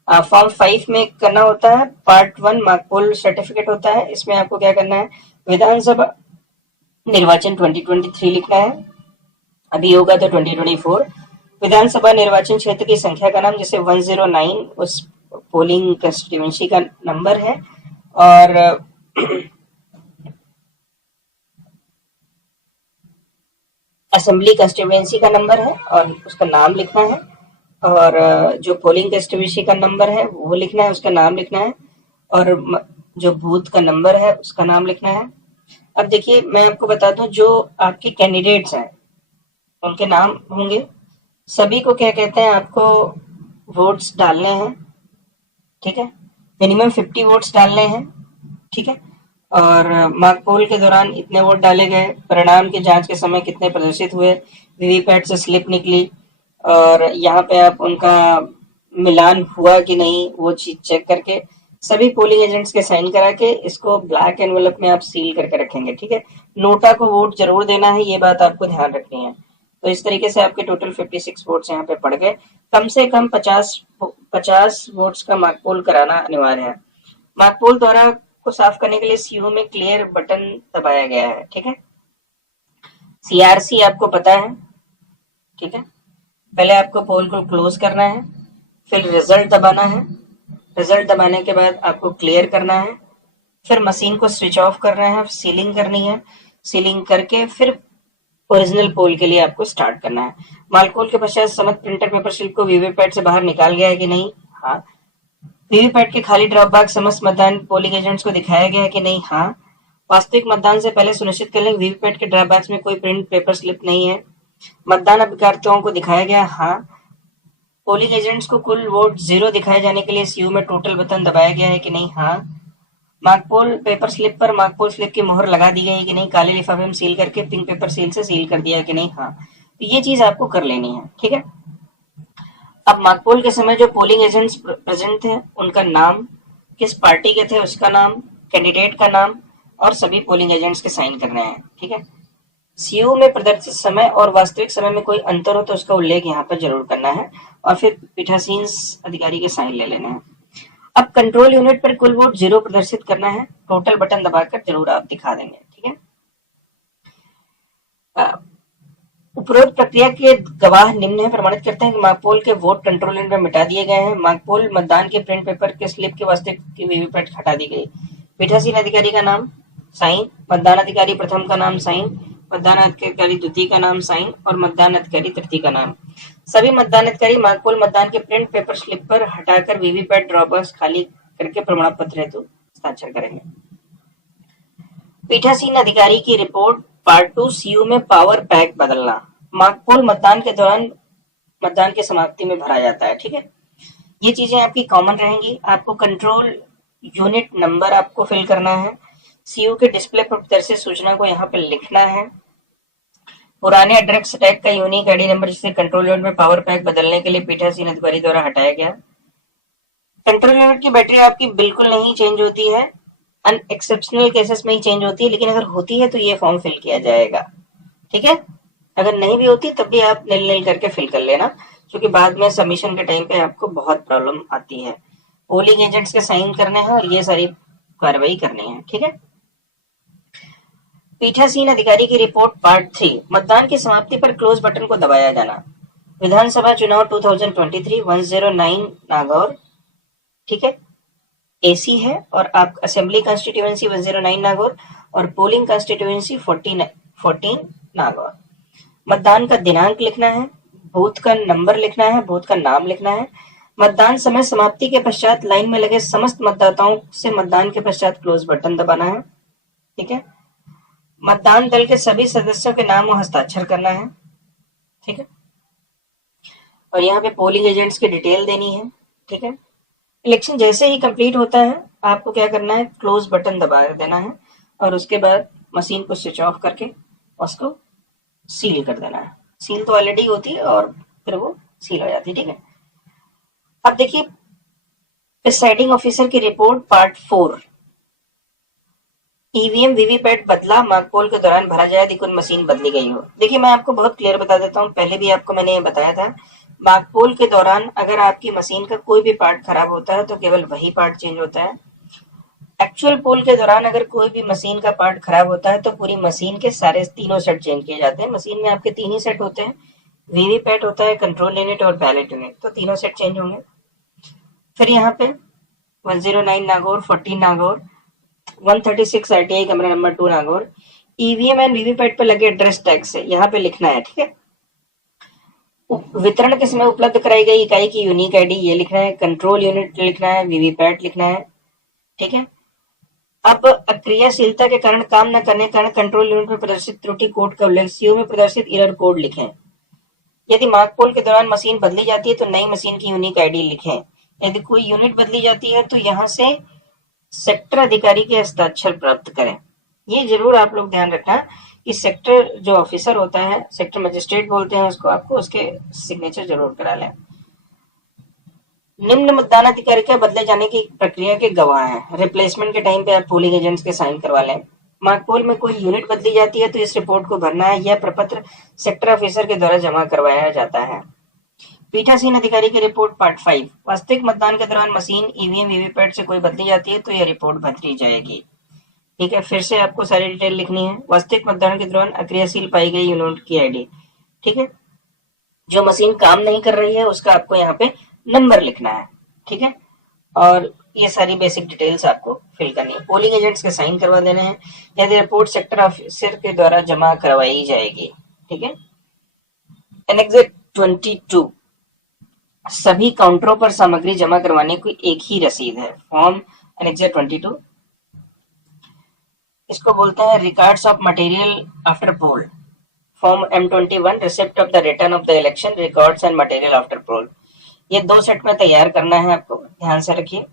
फॉर्म 5 में करना होता है, पार्ट 1 मार्कपोल सर्टिफिकेट होता है। इसमें आपको क्या करना है? विधानसभा निर्वाचन 2023 लिखना है, अभी होगा तो 2024। विधानसभा निर्वाचन क्षेत्र की संख्या का नाम, जैसे 109 उस पोलिंग कंस्टिट्यूएंसी का नंबर है, और असेंबली कंस्टिट्यूएंसी का नंबर है और उसका नाम लिखना है, और जो पोलिंग कंस्टिट्यूएंसी का नंबर है वो लिखना है, उसका नाम लिखना है, और जो बूथ का नंबर है उसका नाम लिखना है। अब देखिए, मैं आपको बता दूं, जो आपके कैंडिडेट्स हैं उनके नाम होंगे, सभी को क्या कहते हैं, आपको वोट्स डालने हैं। ठीक है, मिनिमम 50 वोट्स डालने हैं। ठीक है, और मॉक पोल के दौरान इतने वोट डाले गए, परिणाम की जांच के समय कितने प्रदर्शित हुए, वीवीपैट से स्लिप निकली, और यहाँ पे आप उनका मिलान हुआ कि नहीं वो चीज चेक करके सभी पोलिंग एजेंट्स के साइन करा के इसको ब्लैक एनवेलप में आप सील करके रखेंगे। ठीक है, नोटा को वोट जरूर देना है, ये बात आपको ध्यान रखनी है। तो इस तरीके से आपके टोटल 56 वोट्स यहाँ पे पड़ गए। कम से कम 50 वोट्स का मार्कपोल कराना अनिवार्य है। मार्कपोल द्वारा को साफ करने के लिए सीओ में क्लियर बटन दबाया गया है। ठीक है, सीआरसी आपको पता है। ठीक है, पहले आपको पोल को क्लोज करना है, फिर रिजल्ट दबाना है, रिजल्ट दबाने के बाद आपको क्लियर करना है, फिर मशीन को स्विच ऑफ करना है, सीलिंग करनी है, सीलिंग करके फिर ओरिजिनल पोल के लिए आपको स्टार्ट करना है। मार्कपोल के पश्चात समस्त प्रिंटर पेपर स्लिप को वीवीपैट से बाहर निकाल गया है कि नहीं? हाँ। वीवीपैट के खाली ड्रॉप बॉक्स समस्त मतदान पोलिंग एजेंट्स को दिखाया गया है कि नहीं? हाँ। वास्तविक मतदान से पहले सुनिश्चित कर लें वीवीपैट के ड्रॉप बॉक्स में कोई प्रिंट पेपर स्लिप नहीं है। मतदान अभिकर्ताओं को दिखाया गया? हाँ। पोलिंग एजेंट्स को कुल वोट 0 दिखाए जाने के लिए सीयू में टोटल बटन दबाया गया है कि नहीं? हाँ। मार्कपोल पेपर स्लिप पर मार्कपोल स्लिप की मोहर लगा दी गई है कि नहीं? काले लिफाफे में सील करके पिंक पेपर सील से सील कर दिया है कि नहीं? हाँ। तो ये चीज आपको कर लेनी है। ठीक है, अब मार्कपोल के समय जो पोलिंग एजेंट्स प्रेजेंट थे उनका नाम, किस पार्टी के थे उसका नाम, कैंडिडेट का नाम और सभी पोलिंग एजेंट्स के साइन करने हैं। ठीक है, सीयू में प्रदर्शित समय और वास्तविक समय में कोई अंतर हो तो उसका उल्लेख यहाँ पर जरूर करना है और फिर पीठासीन अधिकारी के साइन ले लेने हैं। अब कंट्रोल यूनिट पर कुल वोट 0 प्रदर्शित करना है, टोटल बटन दबाकर जरूर आप दिखा देंगे। ठीक है, उपरोक्त प्रक्रिया के गवाह निम्न है प्रमाणित करते हैं कि मार्कपोल के वोट कंट्रोल यूनिट में मिटा दिए गए हैं। मार्कपोल मतदान के प्रिंट पेपर के स्लिप के वास्तविक की वीवीपैट हटा दी गई। पीठासीन अधिकारी का नाम साइन, मतदान अधिकारी प्रथम का नाम साइन, मतदान अधिकारी द्वितीय का नाम साइन और मतदान अधिकारी तृतीय का नाम। सभी मतदान अधिकारी मार्कपोल मतदान के प्रिंट पेपर स्लिप पर हटाकर वीवीपैट ड्रॉप बॉक्स खाली करके प्रमाण पत्र हेतु हस्ताक्षर करेंगे। पीठासीन अधिकारी की रिपोर्ट पार्ट 2 सीयू में पावर पैक बदलना। मार्कपोल मतदान के दौरान मतदान की समाप्ति में भरा जाता है। ठीक है, ये चीजें आपकी कॉमन रहेंगी। आपको कंट्रोल यूनिट नंबर आपको फिल करना है। सीयू के डिस्प्ले पर प्रदर्शित सूचना को यहाँ पे लिखना है। पुराने एड्रेस टैग का यूनिक आईडी नंबर जिसे कंट्रोल यूनिट में पावर पैक बदलने के लिए पीठासीन अधिकारी द्वारा हटाया गया। कंट्रोल यूनिट की बैटरी आपकी बिल्कुल नहीं चेंज होती है, अनएक्सेप्शनल केसेस में ही चेंज होती है, लेकिन अगर होती है तो ये फॉर्म फिल किया जाएगा। ठीक है, अगर नहीं भी होती तब भी आप नील करके फिल कर लेना, क्योंकि बाद में सबमिशन के टाइम पे आपको बहुत प्रॉब्लम आती है। पोलिंग एजेंट्स के साइन करने हैं और ये सारी कार्रवाई करनी है। ठीक है, पीठासीन अधिकारी की रिपोर्ट पार्ट 3 मतदान की समाप्ति पर क्लोज बटन को दबाया जाना। विधानसभा चुनाव 2023 109 नागौर। ठीक है, एसी है और आप असेंबली कॉन्स्टिट्यूएंसी 109 नागौर और पोलिंग कॉन्स्टिट्यूएंसी 14 नागौर। मतदान का दिनांक लिखना है, बूथ का नंबर लिखना है, बूथ का नाम लिखना है। मतदान समय समाप्ति के पश्चात लाइन में लगे समस्त मतदाताओं से मतदान के पश्चात क्लोज बटन दबाना है। ठीक है, मतदान दल के सभी सदस्यों के नाम और हस्ताक्षर करना है। ठीक है, और यहाँ पे पोलिंग एजेंट्स की डिटेल देनी है। ठीक है, इलेक्शन जैसे ही कंप्लीट होता है आपको क्या करना है, क्लोज बटन दबा देना है और उसके बाद मशीन को स्विच ऑफ करके उसको सील कर देना है। सील तो ऑलरेडी होती है और फिर वो सील हो जाती है। ठीक है, अब देखिए प्रिसाइडिंग ऑफिसर की रिपोर्ट पार्ट 4 ईवीएम वीवीपैट बदला, मार्कपोल के दौरान भरा जाए यदि कोई मशीन बदली गई हो। देखिए मैं आपको बहुत क्लियर बता देता हूँ, पहले भी आपको मैंने ये बताया था, मार्कपोल के दौरान अगर आपकी मशीन का कोई भी पार्ट खराब होता है तो केवल वही पार्ट चेंज होता है। एक्चुअल पोल के दौरान अगर कोई भी मशीन का पार्ट खराब होता है तो पूरी मशीन के सारे तीनों सेट चेंज किए जाते हैं। मशीन में आपके 3 ही सेट होते हैं, वीवीपैट होता है, कंट्रोल यूनिट और बैलेट यूनिट, तो तीनों सेट चेंज होंगे। फिर यहाँ पे 109 नागौर, 14 नागौर, 136 आरटीआई कमरा number 2 Nagaur, EVM and VVPAT पे लगे एड्रेस टैग से यहाँ पे लिखना है। ठीक है, वितरण के समय उपलब्ध कराई गई इकाई की यूनिक आईडी ये लिखना है, कंट्रोल यूनिट लिखना है, वीवीपैट लिखना है। ठीक है, अब अक्रियाशीलता के कारण काम न करने के कारण कंट्रोल यूनिट में प्रदर्शित त्रुटि कोड का उल्लेख, सीयू में प्रदर्शित एरर कोड लिखें। यदि मार्कपोल के दौरान मशीन बदली जाती है तो नई मशीन की यूनिक आईडी लिखें। यदि कोई यूनिट बदली जाती है तो यहाँ से सेक्टर अधिकारी के हस्ताक्षर प्राप्त करें। ये जरूर आप लोग ध्यान रखना कि सेक्टर जो ऑफिसर होता है, सेक्टर मजिस्ट्रेट बोलते हैं उसको, आपको उसके सिग्नेचर जरूर करा लें। निम्न मतदान अधिकारी के बदले जाने की प्रक्रिया के गवाह हैं। रिप्लेसमेंट के टाइम पे आप पोलिंग एजेंट्स के साइन करवा लें। मार्कपोल में कोई यूनिट बदली जाती है तो इस रिपोर्ट को भरना है। यह प्रपत्र सेक्टर ऑफिसर के द्वारा जमा करवाया जाता है। पीठासीन अधिकारी की रिपोर्ट पार्ट 5 वास्तविक मतदान के दौरान मशीन ईवीएम वीवीपैट से कोई बदली जाती है तो यह रिपोर्ट भरी जाएगी। ठीक है, फिर से आपको सारी डिटेल लिखनी है। वास्तविक मतदान के दौरान अक्रियाशील पाई गई यूनिट की आईडी। ठीक है, जो मशीन काम नहीं कर रही है उसका आपको यहाँ पे नंबर लिखना है। ठीक है, और ये सारी बेसिक डिटेल्स आपको फिल करनी है। पोलिंग एजेंट्स के साइन करवा देने हैं। यदि रिपोर्ट सेक्टर ऑफिसर के द्वारा जमा करवाई जाएगी। ठीक है, एनेक्स 22 सभी काउंटरों पर सामग्री जमा करवाने की एक ही रसीद है। फॉर्म एनेक्स 22 इसको बोलते हैं records of material after poll. Form M21 receipt of the return of the election records and material after poll. ये 2 सेट में तैयार करना है आपको, ध्यान से रखिए।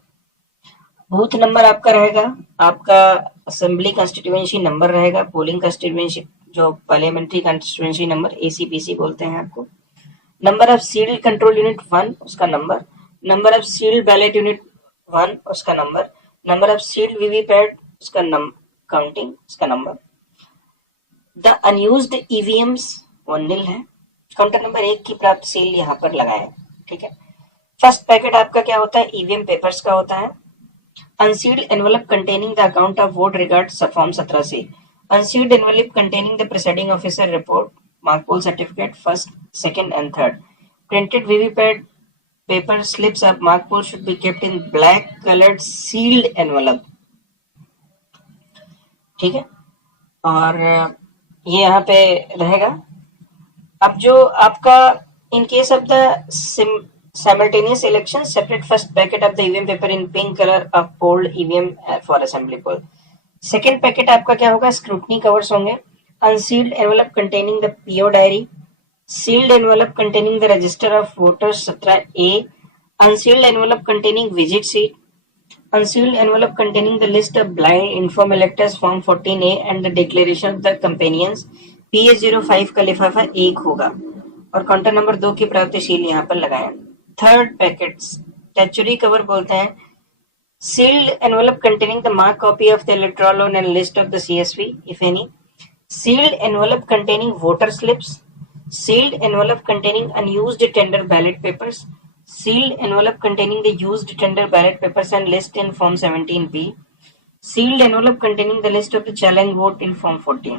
बूथ नंबर आपका रहेगा, आपका असेंबली कॉन्स्टिट्यूएंसी नंबर रहेगा, पोलिंग कॉन्स्टिट्यूएंसी जो पार्लियामेंट्री कॉन्स्टिट्यूएंसी नंबर ACPC बोलते हैं आपको। Number of sealed control unit 1 उसका number of sealed ballot unit 1 उसका नंबर ऑफ सील्ड वीवीपैट उसका काउंटिंग, उसका number. The unused EVMs 1 nil है। काउंटर नंबर 1 की प्राप्त सील यहाँ पर लगाए, ठीक है। फर्स्ट पैकेट आपका क्या होता है, ईवीएम पेपर्स का होता है। Unsealed envelope containing the account of vote recorded form 17C। Unsealed envelope containing the presiding officer report, mark poll certificate first, second and third. Printed VVPAT paper slips of mark poll should be kept in black colored sealed envelope, ठीक है। और ये यहाँ पे रहेगा। अब जो आपका in case of the simultaneous election, separate first packet of the EVM paper in pink color of polled EVM for assembly poll. Second packet आपका क्या होगा, स्क्रूटनी कवर्स होंगे। Unsealed envelope containing the PO diary, sealed envelope containing the register of voters 17A, unsealed envelope containing visit sheet, unsealed envelope containing the list of blind informed electors form 14A and the declaration of the companions, PA05 का लिफाफा 1 होगा और counter number 2 की प्राप्तिशील यहाँ पर लगाएं। Third packet statutory cover बोलते हैं, sealed envelope containing the marked copy of the electoral roll and list of the CSV if any, sealed envelope containing voter slips, sealed envelope containing unused tender ballot papers, sealed envelope containing the used tender ballot papers and list in form 17B, sealed envelope containing the list of the challenge vote in form 14।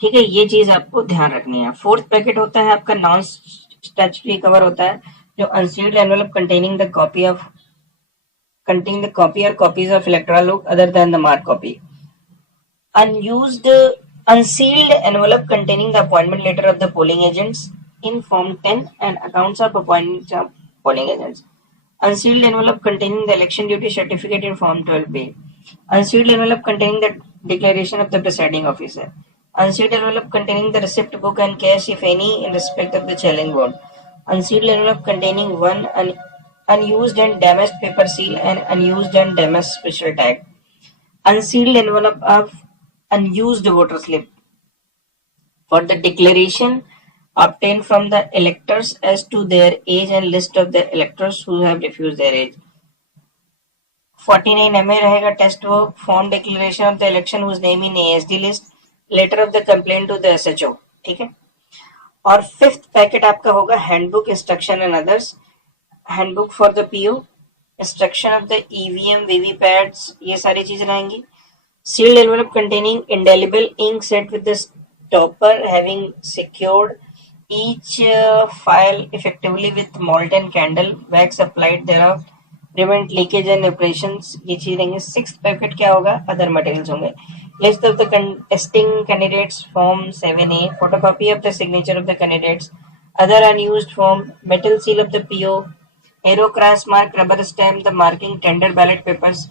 ठीक है, ये चीज आपको ध्यान रखनी है। Fourth packet होता है आपका नॉन स्टैचुटरी कवर होता है, जो unsealed envelope containing the copy or copies of electoral roll other than the marked copy, unsealed envelope containing the appointment letter of the polling agents in form 10 and accounts of appointments of polling agents, unsealed envelope containing the election duty certificate in form 12B, unsealed envelope containing the declaration of the presiding officer, unsealed envelope containing the receipt book and cash if any in respect of the challenge vote, unsealed envelope containing one unused and damaged paper seal and unused and damaged special tag, unsealed envelope of unused voter slip for the declaration obtained from the electors as to their age and list of the electors who have refused their age। 49 MA रहेगा test वो form declaration of the election whose name in ASD list, letter of the complaint to the SHO, ठीक है। और fifth packet आपका होगा handbook instruction and others, handbook for the PO, instruction of the EVM VVPATs, ये सारी चीजें रहेंगी। Sealed envelope containing indelible ink set with the stopper having secured each file effectively with molten candle, wax applied thereof, prevent leakage and operations, ये चीज रहेंगे। Sixth packet क्या होगा, other materials होंगे। List of the contesting candidates form 7A, photocopy of the signature of the candidates, other unused form, metal seal of the PO, aero cross mark, rubber stamp, the marking tender ballot papers,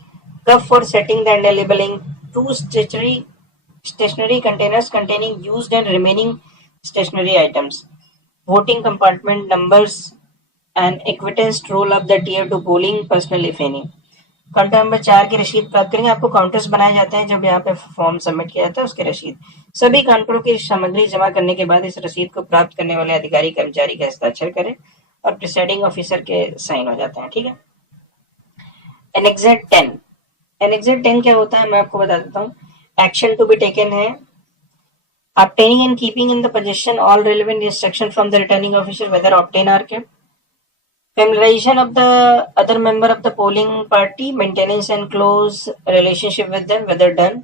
cup for setting the indelible ink, two stationery containers containing used and remaining stationery items, voting compartment numbers and acquittance roll of the tier 2 polling personnel if any। Counter number 4 की रसीद प्राप्त करेंगे। आपको counters बनाए जाते हैं जब यहाँ पे फॉर्म सबमिट किया जाता है, उसकी रसीद। सभी काउंटरों की सामग्री जमा करने के बाद इस रसीद को प्राप्त करने वाले अधिकारी कर्मचारी का हस्ताक्षर करें और प्रिसाइडिंग ऑफिसर के साइन हो जाते हैं, ठीक है। एनेक्सर 10, एनेक्सर 10 क्या होता है मैं आपको बता देता हूँ। एक्शन टू बी टेकन है, obtaining and keeping in the possession all relevant instruction from the returning officer whether obtained or kept, familiarization of the other member of the polling party, maintenance and close relationship with them whether done,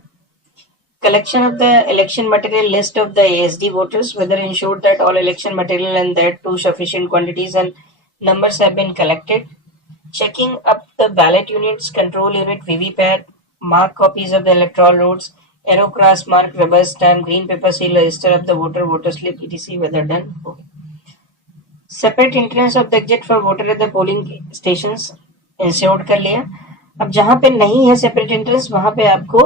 collection of the election material list of the ASD voters whether ensured that all election material and that too sufficient quantities and numbers have been collected, checking up the ballot units, control unit, VVPAT, mark copies of the electoral rolls, arrow cross mark, rubber stamp, green paper seal, register of the voter, voter slip, etc. whether done. Okay. Separate entrance of the exit for voter at the polling stations ensure कर लिया। अब जहां पे नहीं है separate entrance वहां पे आपको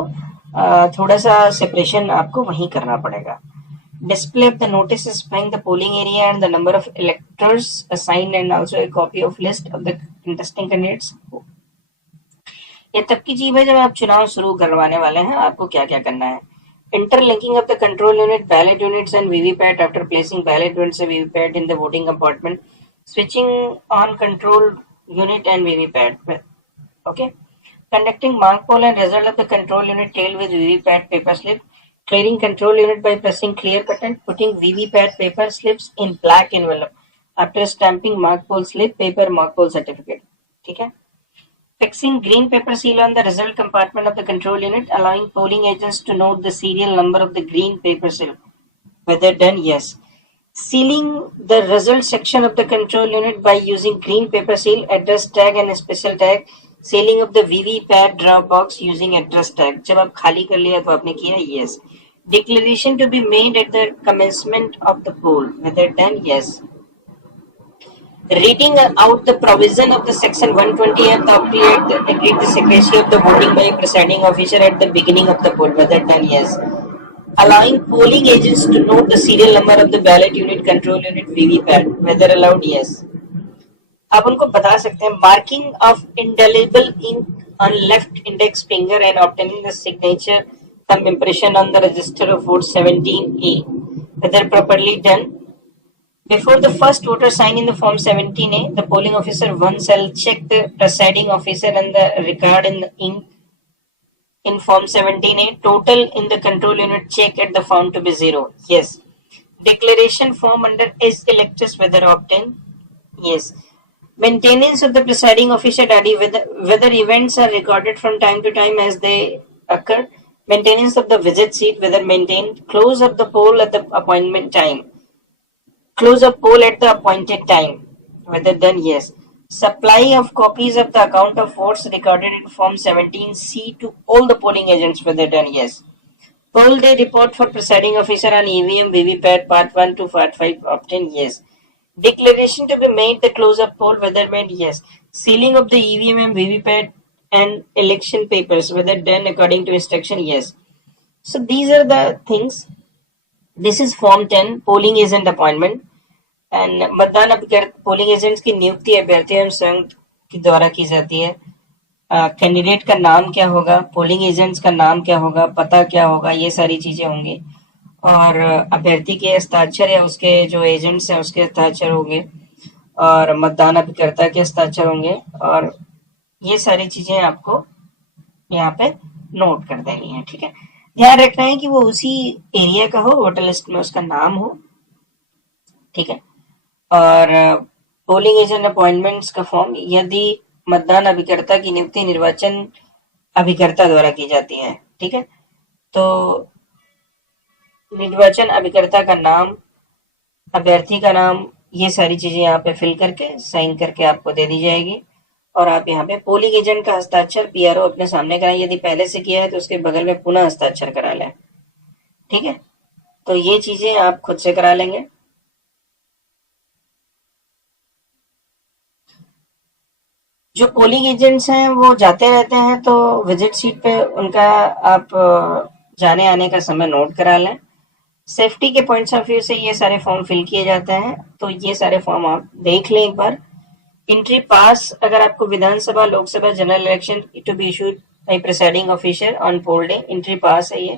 थोड़ा सा सेपरेशन आपको वहीं करना पड़ेगा। Display of the notice specifying the polling area and the number of electors assigned and also a copy of list of the contesting candidates। ये तब की चीज है जब आप चुनाव शुरू करवाने वाले हैं, आपको क्या क्या करना है। Interlinking of the control unit, ballot units and VVPAT after placing ballot units and VVPAT in the voting compartment, switching on control unit and VVPAT, okay, conducting mark poll and result of the control unit tailed with VVPAT paper slip, clearing control unit by pressing clear button, putting VVPAT paper slips in black envelope. After stamping mark poll slip, paper mark poll certificate. ठीक है. Fixing green paper seal on the result compartment of the control unit, allowing polling agents to note the serial number of the green paper seal. Whether done, yes. Sealing the result section of the control unit by using green paper seal, address tag and a special tag. Sealing of the VVPAT drop box using address tag. जब आप खाली कर लिया तो आपने किया yes. Declaration to be made at the commencement of the poll. Whether done, yes. Reading out the provision of the section 120 of the agreed the secrecy of the voting by presiding officer at the beginning of the poll. Whether done, yes. Allowing polling agents to note the serial number of the ballot unit, control unit, VVPAT. Whether allowed, yes. आप उनको बता सकते हैं marking of indelible ink on left index finger and obtaining the signature thumb impression on the register of vote 17A. Whether properly done. Before the first voter sign in the form 17A, the polling officer one shall check the presiding officer and the record in the ink in form 17A. Total in the control unit check at the found to be 0. Yes. Declaration form under is electors whether obtained. Yes. Maintenance of the presiding officer diary whether events are recorded from time to time as they occur. Maintenance of the visit sheet whether maintained. Close of the poll at the appointment time. Close a poll at the appointed time. Whether done, yes. Supply of copies of the account of votes recorded in Form 17C to all the polling agents. Whether done, yes. Poll day report for presiding officer on EVM VVPAT Part 1 to Part 5 obtained, yes. Declaration to be made the close of poll. Whether made, yes. Sealing of the EVM and VVPAT and election papers. Whether done according to instruction, yes. So these are the things. This is Form 10 polling agent appointment and मतदान polling agents की नियुक्ति अभ्यर्थी एवं स्वयं के द्वारा की जाती है. कैंडिडेट का नाम क्या होगा, पोलिंग एजेंट्स का नाम क्या होगा, पता क्या होगा, ये सारी चीजें होंगी और अभ्यर्थी के हस्ताक्षर या उसके जो एजेंट्स हैं उसके हस्ताक्षर होंगे और मतदान अभिकर्ता के हस्ताक्षर होंगे और ये सारी चीजें आपको यहाँ पे नोट कर देनी है. ठीक है, ध्यान रखना है कि वो उसी एरिया का हो, वोटर लिस्ट में उसका नाम हो. ठीक है, और पोलिंग एजेंट अपॉइंटमेंट्स का फॉर्म यदि मतदान अभिकर्ता की नियुक्ति निर्वाचन अभिकर्ता द्वारा की जाती है. ठीक है, तो निर्वाचन अभिकर्ता का नाम, अभ्यर्थी का नाम, ये सारी चीजें यहाँ पे फिल करके साइन करके आपको दे दी जाएगी और आप यहाँ पे पोलिंग एजेंट का हस्ताक्षर पीआरओ अपने सामने कराएं. यदि पहले से किया है तो उसके बगल में पुनः हस्ताक्षर करा लें. ठीक है, तो ये चीजें आप खुद से करा लेंगे. जो पोलिंग एजेंट्स हैं वो जाते रहते हैं तो विजिट सीट पे उनका आप जाने आने का समय नोट करा लें. सेफ्टी के पॉइंट्स ऑफ व्यू से ये सारे फॉर्म फिल किए जाते हैं, तो ये सारे फॉर्म आप देख लें एक बार. एंट्री पास अगर आपको Vidhan Sabha, Lok Sabha, general election to be issued by presiding officer on poll day, entry pass है ये.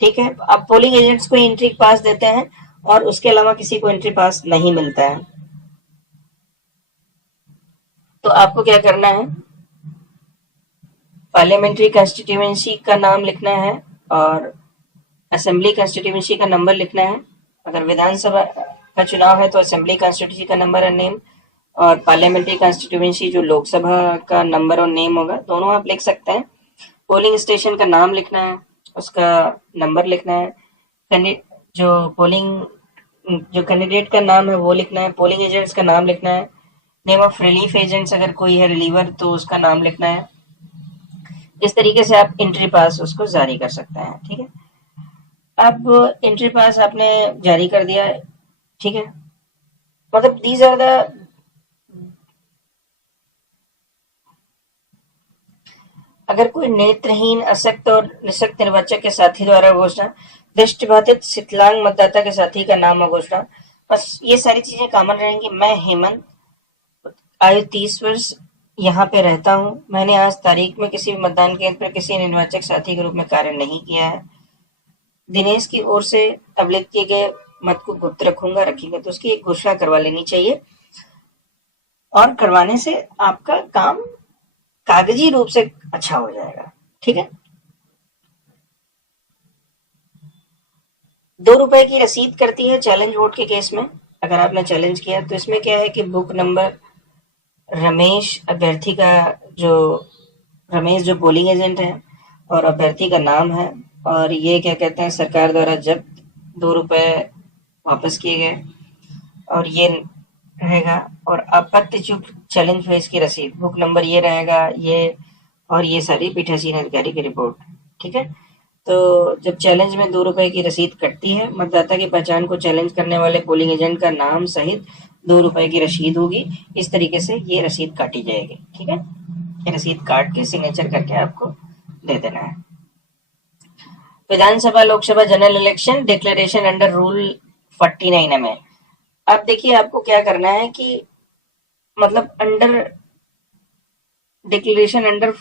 ठीक है, आप पोलिंग एजेंट्स को एंट्री पास देते हैं और उसके अलावा किसी को एंट्री पास नहीं मिलता है. तो आपको क्या करना है, पार्लियामेंट्री कंस्टिट्यूएंसी का नाम लिखना है और असेंबली कंस्टिट्यूएंसी का नंबर लिखना है. अगर विधानसभा का चुनाव है तो असेंबली कंस्टिट्यूएंसी का नंबर और नेम, और पार्लियामेंट्री कंस्टिट्यूएंसी जो लोकसभा का नंबर और नेम होगा, दोनों आप लिख सकते हैं. पोलिंग स्टेशन का नाम लिखना है, उसका नंबर लिखना है. जो कैंडिडेट का नाम है वो लिखना है. पोलिंग एजेंट्स का नाम लिखना है. नेम ऑफ रिलीफ एजेंट्स अगर कोई है रिलीवर तो उसका नाम लिखना है. इस तरीके से आप एंट्री पास उसको जारी कर सकते हैं. ठीक है, अब एंट्री पास आपने जारी कर दिया. ठीक है, मतलब दीज आर द अगर कोई नेत्रहीन, अशक्त और निःशक्त निर्वाचक के साथी द्वारा घोषणा, दृष्टिबाधित शिथिलांग मतदाता के साथी का नाम और घोषणा, बस ये सारी चीजें कॉमन रहेंगी. मैं हेमंत, आयु 30 वर्ष, यहाँ पे रहता हूँ. मैंने आज तारीख में किसी भी मतदान केंद्र पर किसी निर्वाचक साथी के रूप में कार्य नहीं किया है. दिनेश की ओर से अवलित किए गए मत को गुप्त रखेंगे, तो उसकी एक घोषणा करवा लेनी चाहिए और करवाने से आपका काम कागजी रूप से अच्छा हो जाएगा। ठीक है, ₹2 की रसीद करती है चैलेंज वोट के केस में। अगर आपने चैलेंज किया तो इसमें क्या है कि बुक नंबर, रमेश अभ्यर्थी का, जो रमेश जो पोलिंग एजेंट है, और अभ्यर्थी का नाम है, और ये क्या कहते हैं, सरकार द्वारा जब्त ₹2 वापस किए गए, और ये रहेगा। और आपत्तिजनक चैलेंज फेज की रसीद, बुक नंबर ये रहेगा, ये और ये सारी पीठासीन अधिकारी की रिपोर्ट। ठीक है, तो जब चैलेंज में ₹2 की रसीद कटती है, मतदाता की पहचान को चैलेंज करने वाले पोलिंग एजेंट का नाम सहित ₹2 की रसीद होगी। इस तरीके से ये रसीद काटी जाएगी। ठीक है, ये रसीद काट के सिग्नेचर करके आपको दे देना है। Vidhan Sabha Lok Sabha general election declaration under rule 49 में। अब देखिए आपको क्या करना है कि मतलब अंडर डिक्लेरेशन अंडर,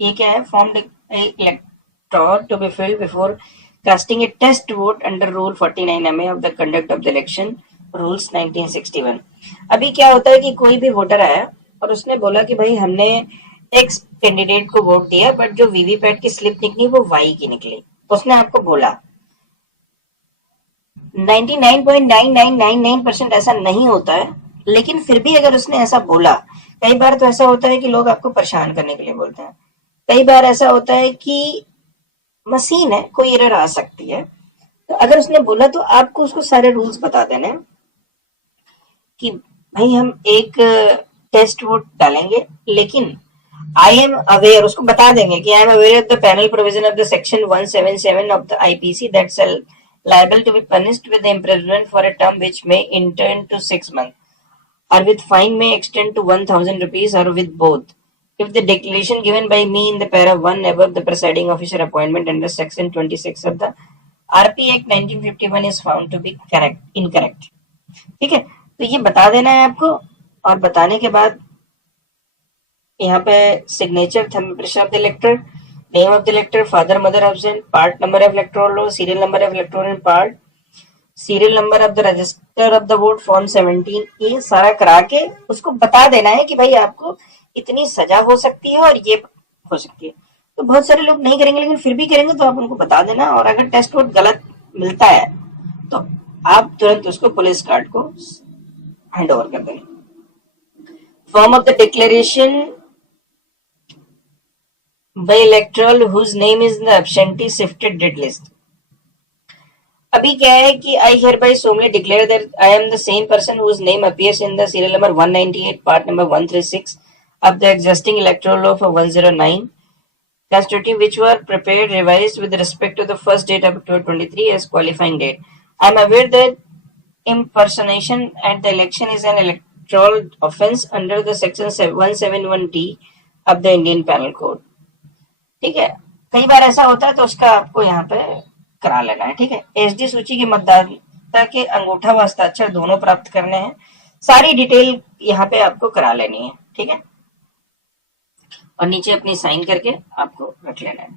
ये क्या है, form elector to be filled before casting a test vote under rule 49 में of the conduct of the election rules 1961। अभी क्या होता है कि कोई भी वोटर आया और उसने बोला कि भाई हमने एक्स कैंडिडेट को वोट दिया, बट जो वीवीपैट की स्लिप निकली वो वाई की निकली। उसने आपको बोला, 99.9999% ऐसा नहीं होता है, लेकिन फिर भी अगर उसने ऐसा बोला, कई बार तो ऐसा होता है कि लोग आपको परेशान करने के लिए बोलते हैं, कई बार ऐसा होता है कि मशीन है, कोई एरर आ सकती है। तो अगर उसने बोला तो आपको उसको सारे रूल्स बता देने कि भाई हम एक टेस्ट वोट डालेंगे, लेकिन आई एम अवेयर, उसको बता देंगे कि I am aware of the panel provision of the section 177 of the IPC that's liable to be punished with imprisonment for a term which may intend to 6 months or with fine may extend to 1000 rupees or with both. If the declaration given by me in the para 1 above the presiding officer appointment under section 26 of the RP Act 1951 is found to be incorrect. ठीक है, तो ये बता देना है आपको, और बताने के बाद यहाँ पे signature, thumbprint of the इलेक्टर, name of the elector, father, mother absent, part number of electoral roll, serial number of electoral part, serial number of the register of the vote, form 17, ये सारा करा के उसको बता देना है कि भाई आपको इतनी सजा हो सकती है और ये हो सकती है। तो बहुत सारे लोग नहीं करेंगे, लेकिन फिर भी करेंगे, तो आप उनको बता देना। और अगर टेस्ट वोट गलत मिलता है तो आप तुरंत उसको पुलिस गार्ड को हैंड ओवर कर देंगे। Form of the declaration by electoral whose name is in the absentee shifted dead list। अभी क्या है कि I hereby solemnly declare that I am the same person whose name appears in the serial number 198 part number 136 of the existing electoral law for 109 constituting which were prepared revised with respect to the first date of October 23 as qualifying date। I am aware that impersonation at the election is an electoral offence under the section 171D of the Indian Penal Code। ठीक है, कई बार ऐसा होता है तो उसका आपको यहाँ पे करा लेना है। ठीक है, एसडी सूची के मतदाता के अंगूठा व हस्ताक्षर दोनों प्राप्त करने हैं, सारी डिटेल यहाँ पे आपको करा लेनी है। ठीक है, और नीचे अपनी साइन करके आपको रख लेना है।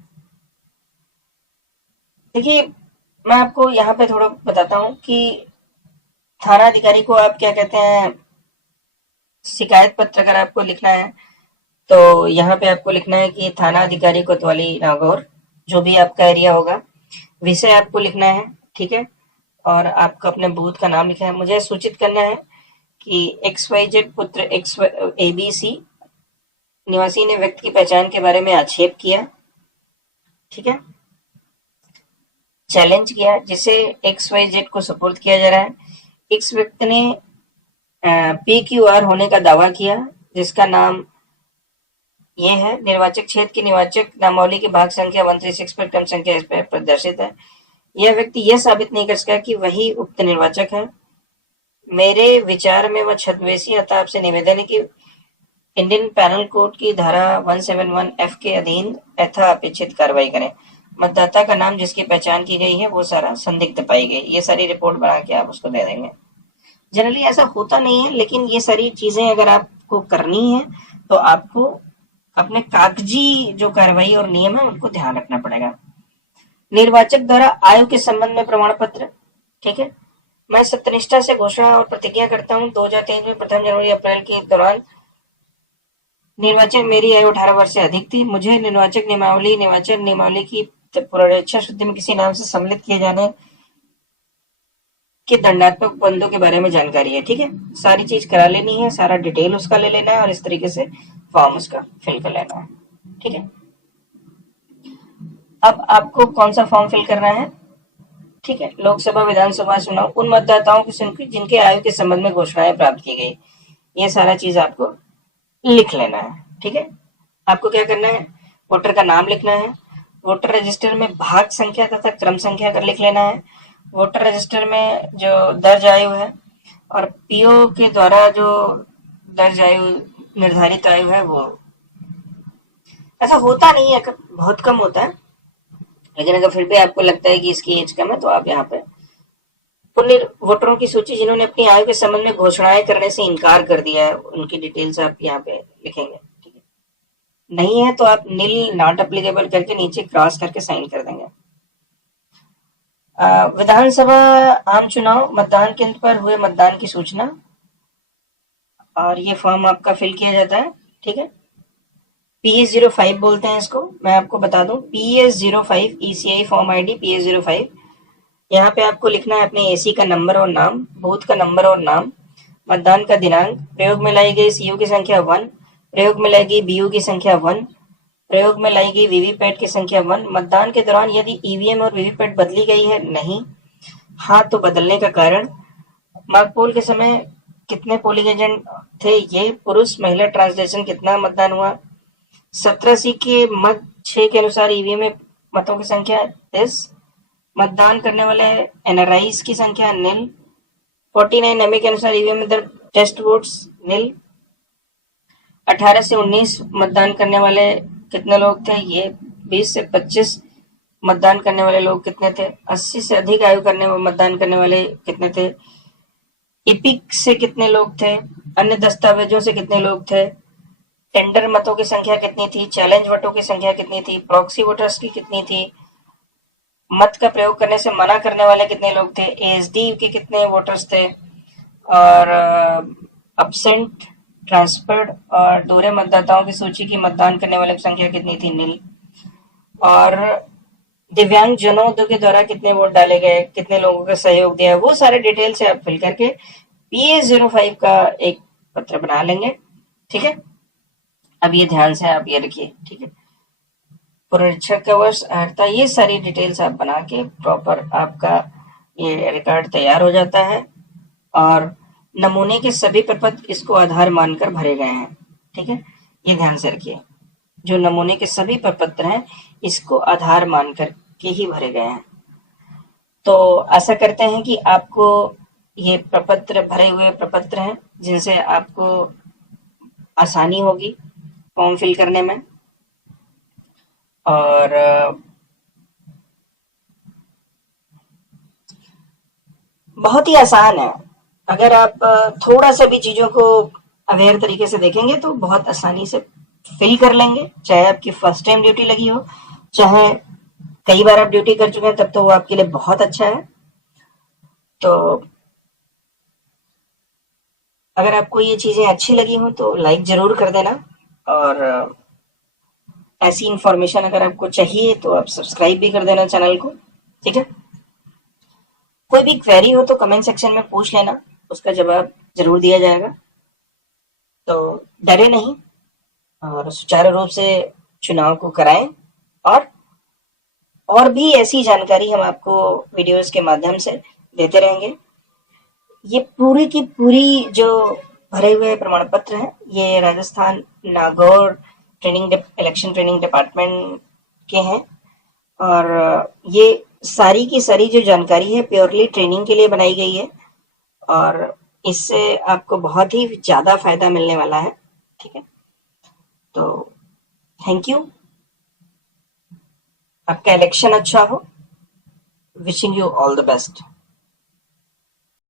देखिए मैं आपको यहाँ पे थोड़ा बताता हूँ कि थाना अधिकारी को आप क्या कहते हैं, शिकायत पत्र अगर आपको लिखना है तो यहाँ पे आपको लिखना है कि थाना अधिकारी कोतवाली नागौर, जो भी आपका एरिया होगा, विषय आपको लिखना है। ठीक है, और आपको अपने बूथ का नाम लिखना है। मुझे सूचित करना है कि XYZ पुत्र ABC निवासी ने व्यक्ति की पहचान के बारे में आक्षेप किया, ठीक है, चैलेंज किया, जिसे XYZ को सुपुर्द किया जा रहा है। इस व्यक्ति ने PQR होने का दावा किया, जिसका नाम ये है, निर्वाचक क्षेत्र की निर्वाचक नामावली की भाग संख्या 136 पर क्रम संख्या इस पर प्रदर्शित है। यह व्यक्ति यह साबित नहीं कर सका कि वही उक्त निर्वाचक है। मेरे विचार में वह छद्मवेशी, अतः आपसे निवेदन है कि इंडियन पैनल कोड की धारा 171F के अधीन यथा अपेक्षित कार्रवाई करें। मतदाता का नाम जिसकी पहचान की गई है वो सारा संदिग्ध पाई गई। ये सारी रिपोर्ट बना के आप उसको दे देंगे। जनरली ऐसा होता नहीं है, लेकिन ये सारी चीजें अगर आपको करनी है तो आपको अपने कागजी जो कार्रवाई और नियम है उनको ध्यान रखना पड़ेगा। निर्वाचक द्वारा आयु के संबंध में प्रमाण पत्र, ठीक है, मैं सत्यनिष्ठा से घोषणा और प्रतिज्ञा करता हूँ 2023 में 1 जनवरी अप्रैल के दौरान निर्वाचक मेरी आयु 18 वर्ष से अधिक थी। मुझे निर्वाचन नियमावली की पुनरीक्षा शुद्धि में किसी नाम से सम्मिलित किए जाने के दंडात्मक बंदों के बारे में जानकारी है। ठीक है, सारी चीज करा लेनी है, सारा डिटेल उसका ले लेना है और इस तरीके से फॉर्म उसका फिल कर लेना है। ठीक है, अब आपको कौन सा फॉर्म फिल करना है? ठीक है, लोकसभा विधानसभा चुनाव उन मतदाताओं की संख्या जिनके आयु के संबंध में घोषणाएं प्राप्त की गई, ये सारा चीज आपको लिख लेना है। ठीक है, आपको क्या करना है? वोटर का नाम लिखना है, वोटर रजिस्टर में भाग संख्या तथा क्रम संख्या कर लिख लेना है, वोटर रजिस्टर में जो दर्ज आयु है और पीओ के द्वारा जो दर्ज आयु निर्धारित आयु है वो, ऐसा होता नहीं है, बहुत कम होता है, लेकिन अगर फिर भी आपको लगता है कि इसकी एज कम है तो आप यहाँ पे वोटरों की सूची जिन्होंने अपनी आयु के संबंध में घोषणाएं करने से इनकार कर दिया है, उनकी डिटेल्स आप यहाँ पे लिखेंगे। ठीक है, नहीं है तो आप नील नॉट एप्लीकेबल करके नीचे क्रॉस करके साइन कर देंगे। विधानसभा आम चुनाव मतदान केंद्र पर हुए मतदान की सूचना, और ये फॉर्म आपका फिल किया जाता है। ठीक है, PS05 बोलते हैं इसको, मैं आपको बता दूं, PS05 ECI form ID PS05। यहाँ पे आपको लिखना है अपने AC का नंबर और नाम, बूथ का नंबर और नाम, मतदान का दिनांक, प्रयोग में लाई गई CU की संख्या 1, प्रयोग में लाई गई BU की संख्या 1, प्रयोग में लाई गई वीवीपैट की संख्या 1, मतदान के दौरान यदि EVM और वीवीपैट बदली गई है, नहीं, हाँ तो बदलने का कारण, मॉक पोल के समय कितने पोलिंग एजेंट थे, ये पुरुष महिला ट्रांसलेशन कितना मतदान हुआ, 17C के मत 6 के अनुसार ईवीएम में मतों की संख्या 10, मतदान करने वाले NRIs की संख्या नील, 49 MA के अनुसार ईवीएम में दर्ज टेस्ट वोट्स नील, 18 से 19 मतदान करने वाले कितने लोग थे, ये 20 से 25 मतदान करने वाले लोग कितने थे, 80 से अधिक आयु करने मतदान करने वाले कितने थे, इपिक से कितने लोग थे, अन्य दस्तावेजों से कितने लोग थे, टेंडर मतों की संख्या कितनी थी, चैलेंज वोटों की संख्या कितनी थी, प्रॉक्सी वोटर्स की कितनी थी, मत का प्रयोग करने से मना करने वाले कितने लोग थे, ASD के कितने वोटर्स थे, और अब्सेंट, ट्रांसफर्ड और दूसरे मतदाताओं की सूची की मतदान करने वाले की संख्या कितनी थी, नील, और दिव्यांग जनों के द्वारा कितने वोट डाले गए, कितने लोगों का सहयोग दिया, वो सारे डिटेल से आप फिल करके PS05 का एक पत्र बना लेंगे। ठीक है, अब ये ध्यान से आप ये रखिए। ठीक है, पुनरीक्षा का वर्ष, अर्हता, ये सारी डिटेल्स आप बना के प्रॉपर आपका ये रिकॉर्ड तैयार हो जाता है, और नमूने के सभी प्रपत्र इसको आधार मानकर भरे गए हैं। ठीक है, ये ध्यान से रखिए, जो नमूने के सभी प्रपत्र हैं इसको आधार मानकर के ही भरे गए हैं। तो आशा करते हैं कि आपको ये प्रपत्र, भरे हुए प्रपत्र हैं जिनसे आपको आसानी होगी फॉर्म फिल करने में, और बहुत ही आसान है। अगर आप थोड़ा सा भी चीजों को अवेयर तरीके से देखेंगे तो बहुत आसानी से फिल कर लेंगे, चाहे आपकी फर्स्ट टाइम ड्यूटी लगी हो, चाहे कई बार आप ड्यूटी कर चुके हैं, तब तो वो आपके लिए बहुत अच्छा है। तो अगर आपको ये चीजें अच्छी लगी हो तो लाइक जरूर कर देना, और ऐसी इंफॉर्मेशन अगर आपको चाहिए तो आप सब्सक्राइब भी कर देना चैनल को। ठीक है, कोई भी क्वेरी हो तो कमेंट सेक्शन में पूछ लेना, उसका जवाब जरूर दिया जाएगा। तो डरे नहीं और सुचारू रूप से चुनाव को कराएं, और भी ऐसी जानकारी हम आपको वीडियोस के माध्यम से देते रहेंगे। ये पूरी की पूरी जो भरे हुए प्रमाण पत्र हैं, ये Rajasthan Nagaur election training department के हैं, और ये सारी की सारी जो जानकारी है प्योरली ट्रेनिंग के लिए बनाई गई है, और इससे आपको बहुत ही ज्यादा फायदा मिलने वाला है। ठीक है, तो थैंक यू, आपका इलेक्शन अच्छा हो, wishing you all the best.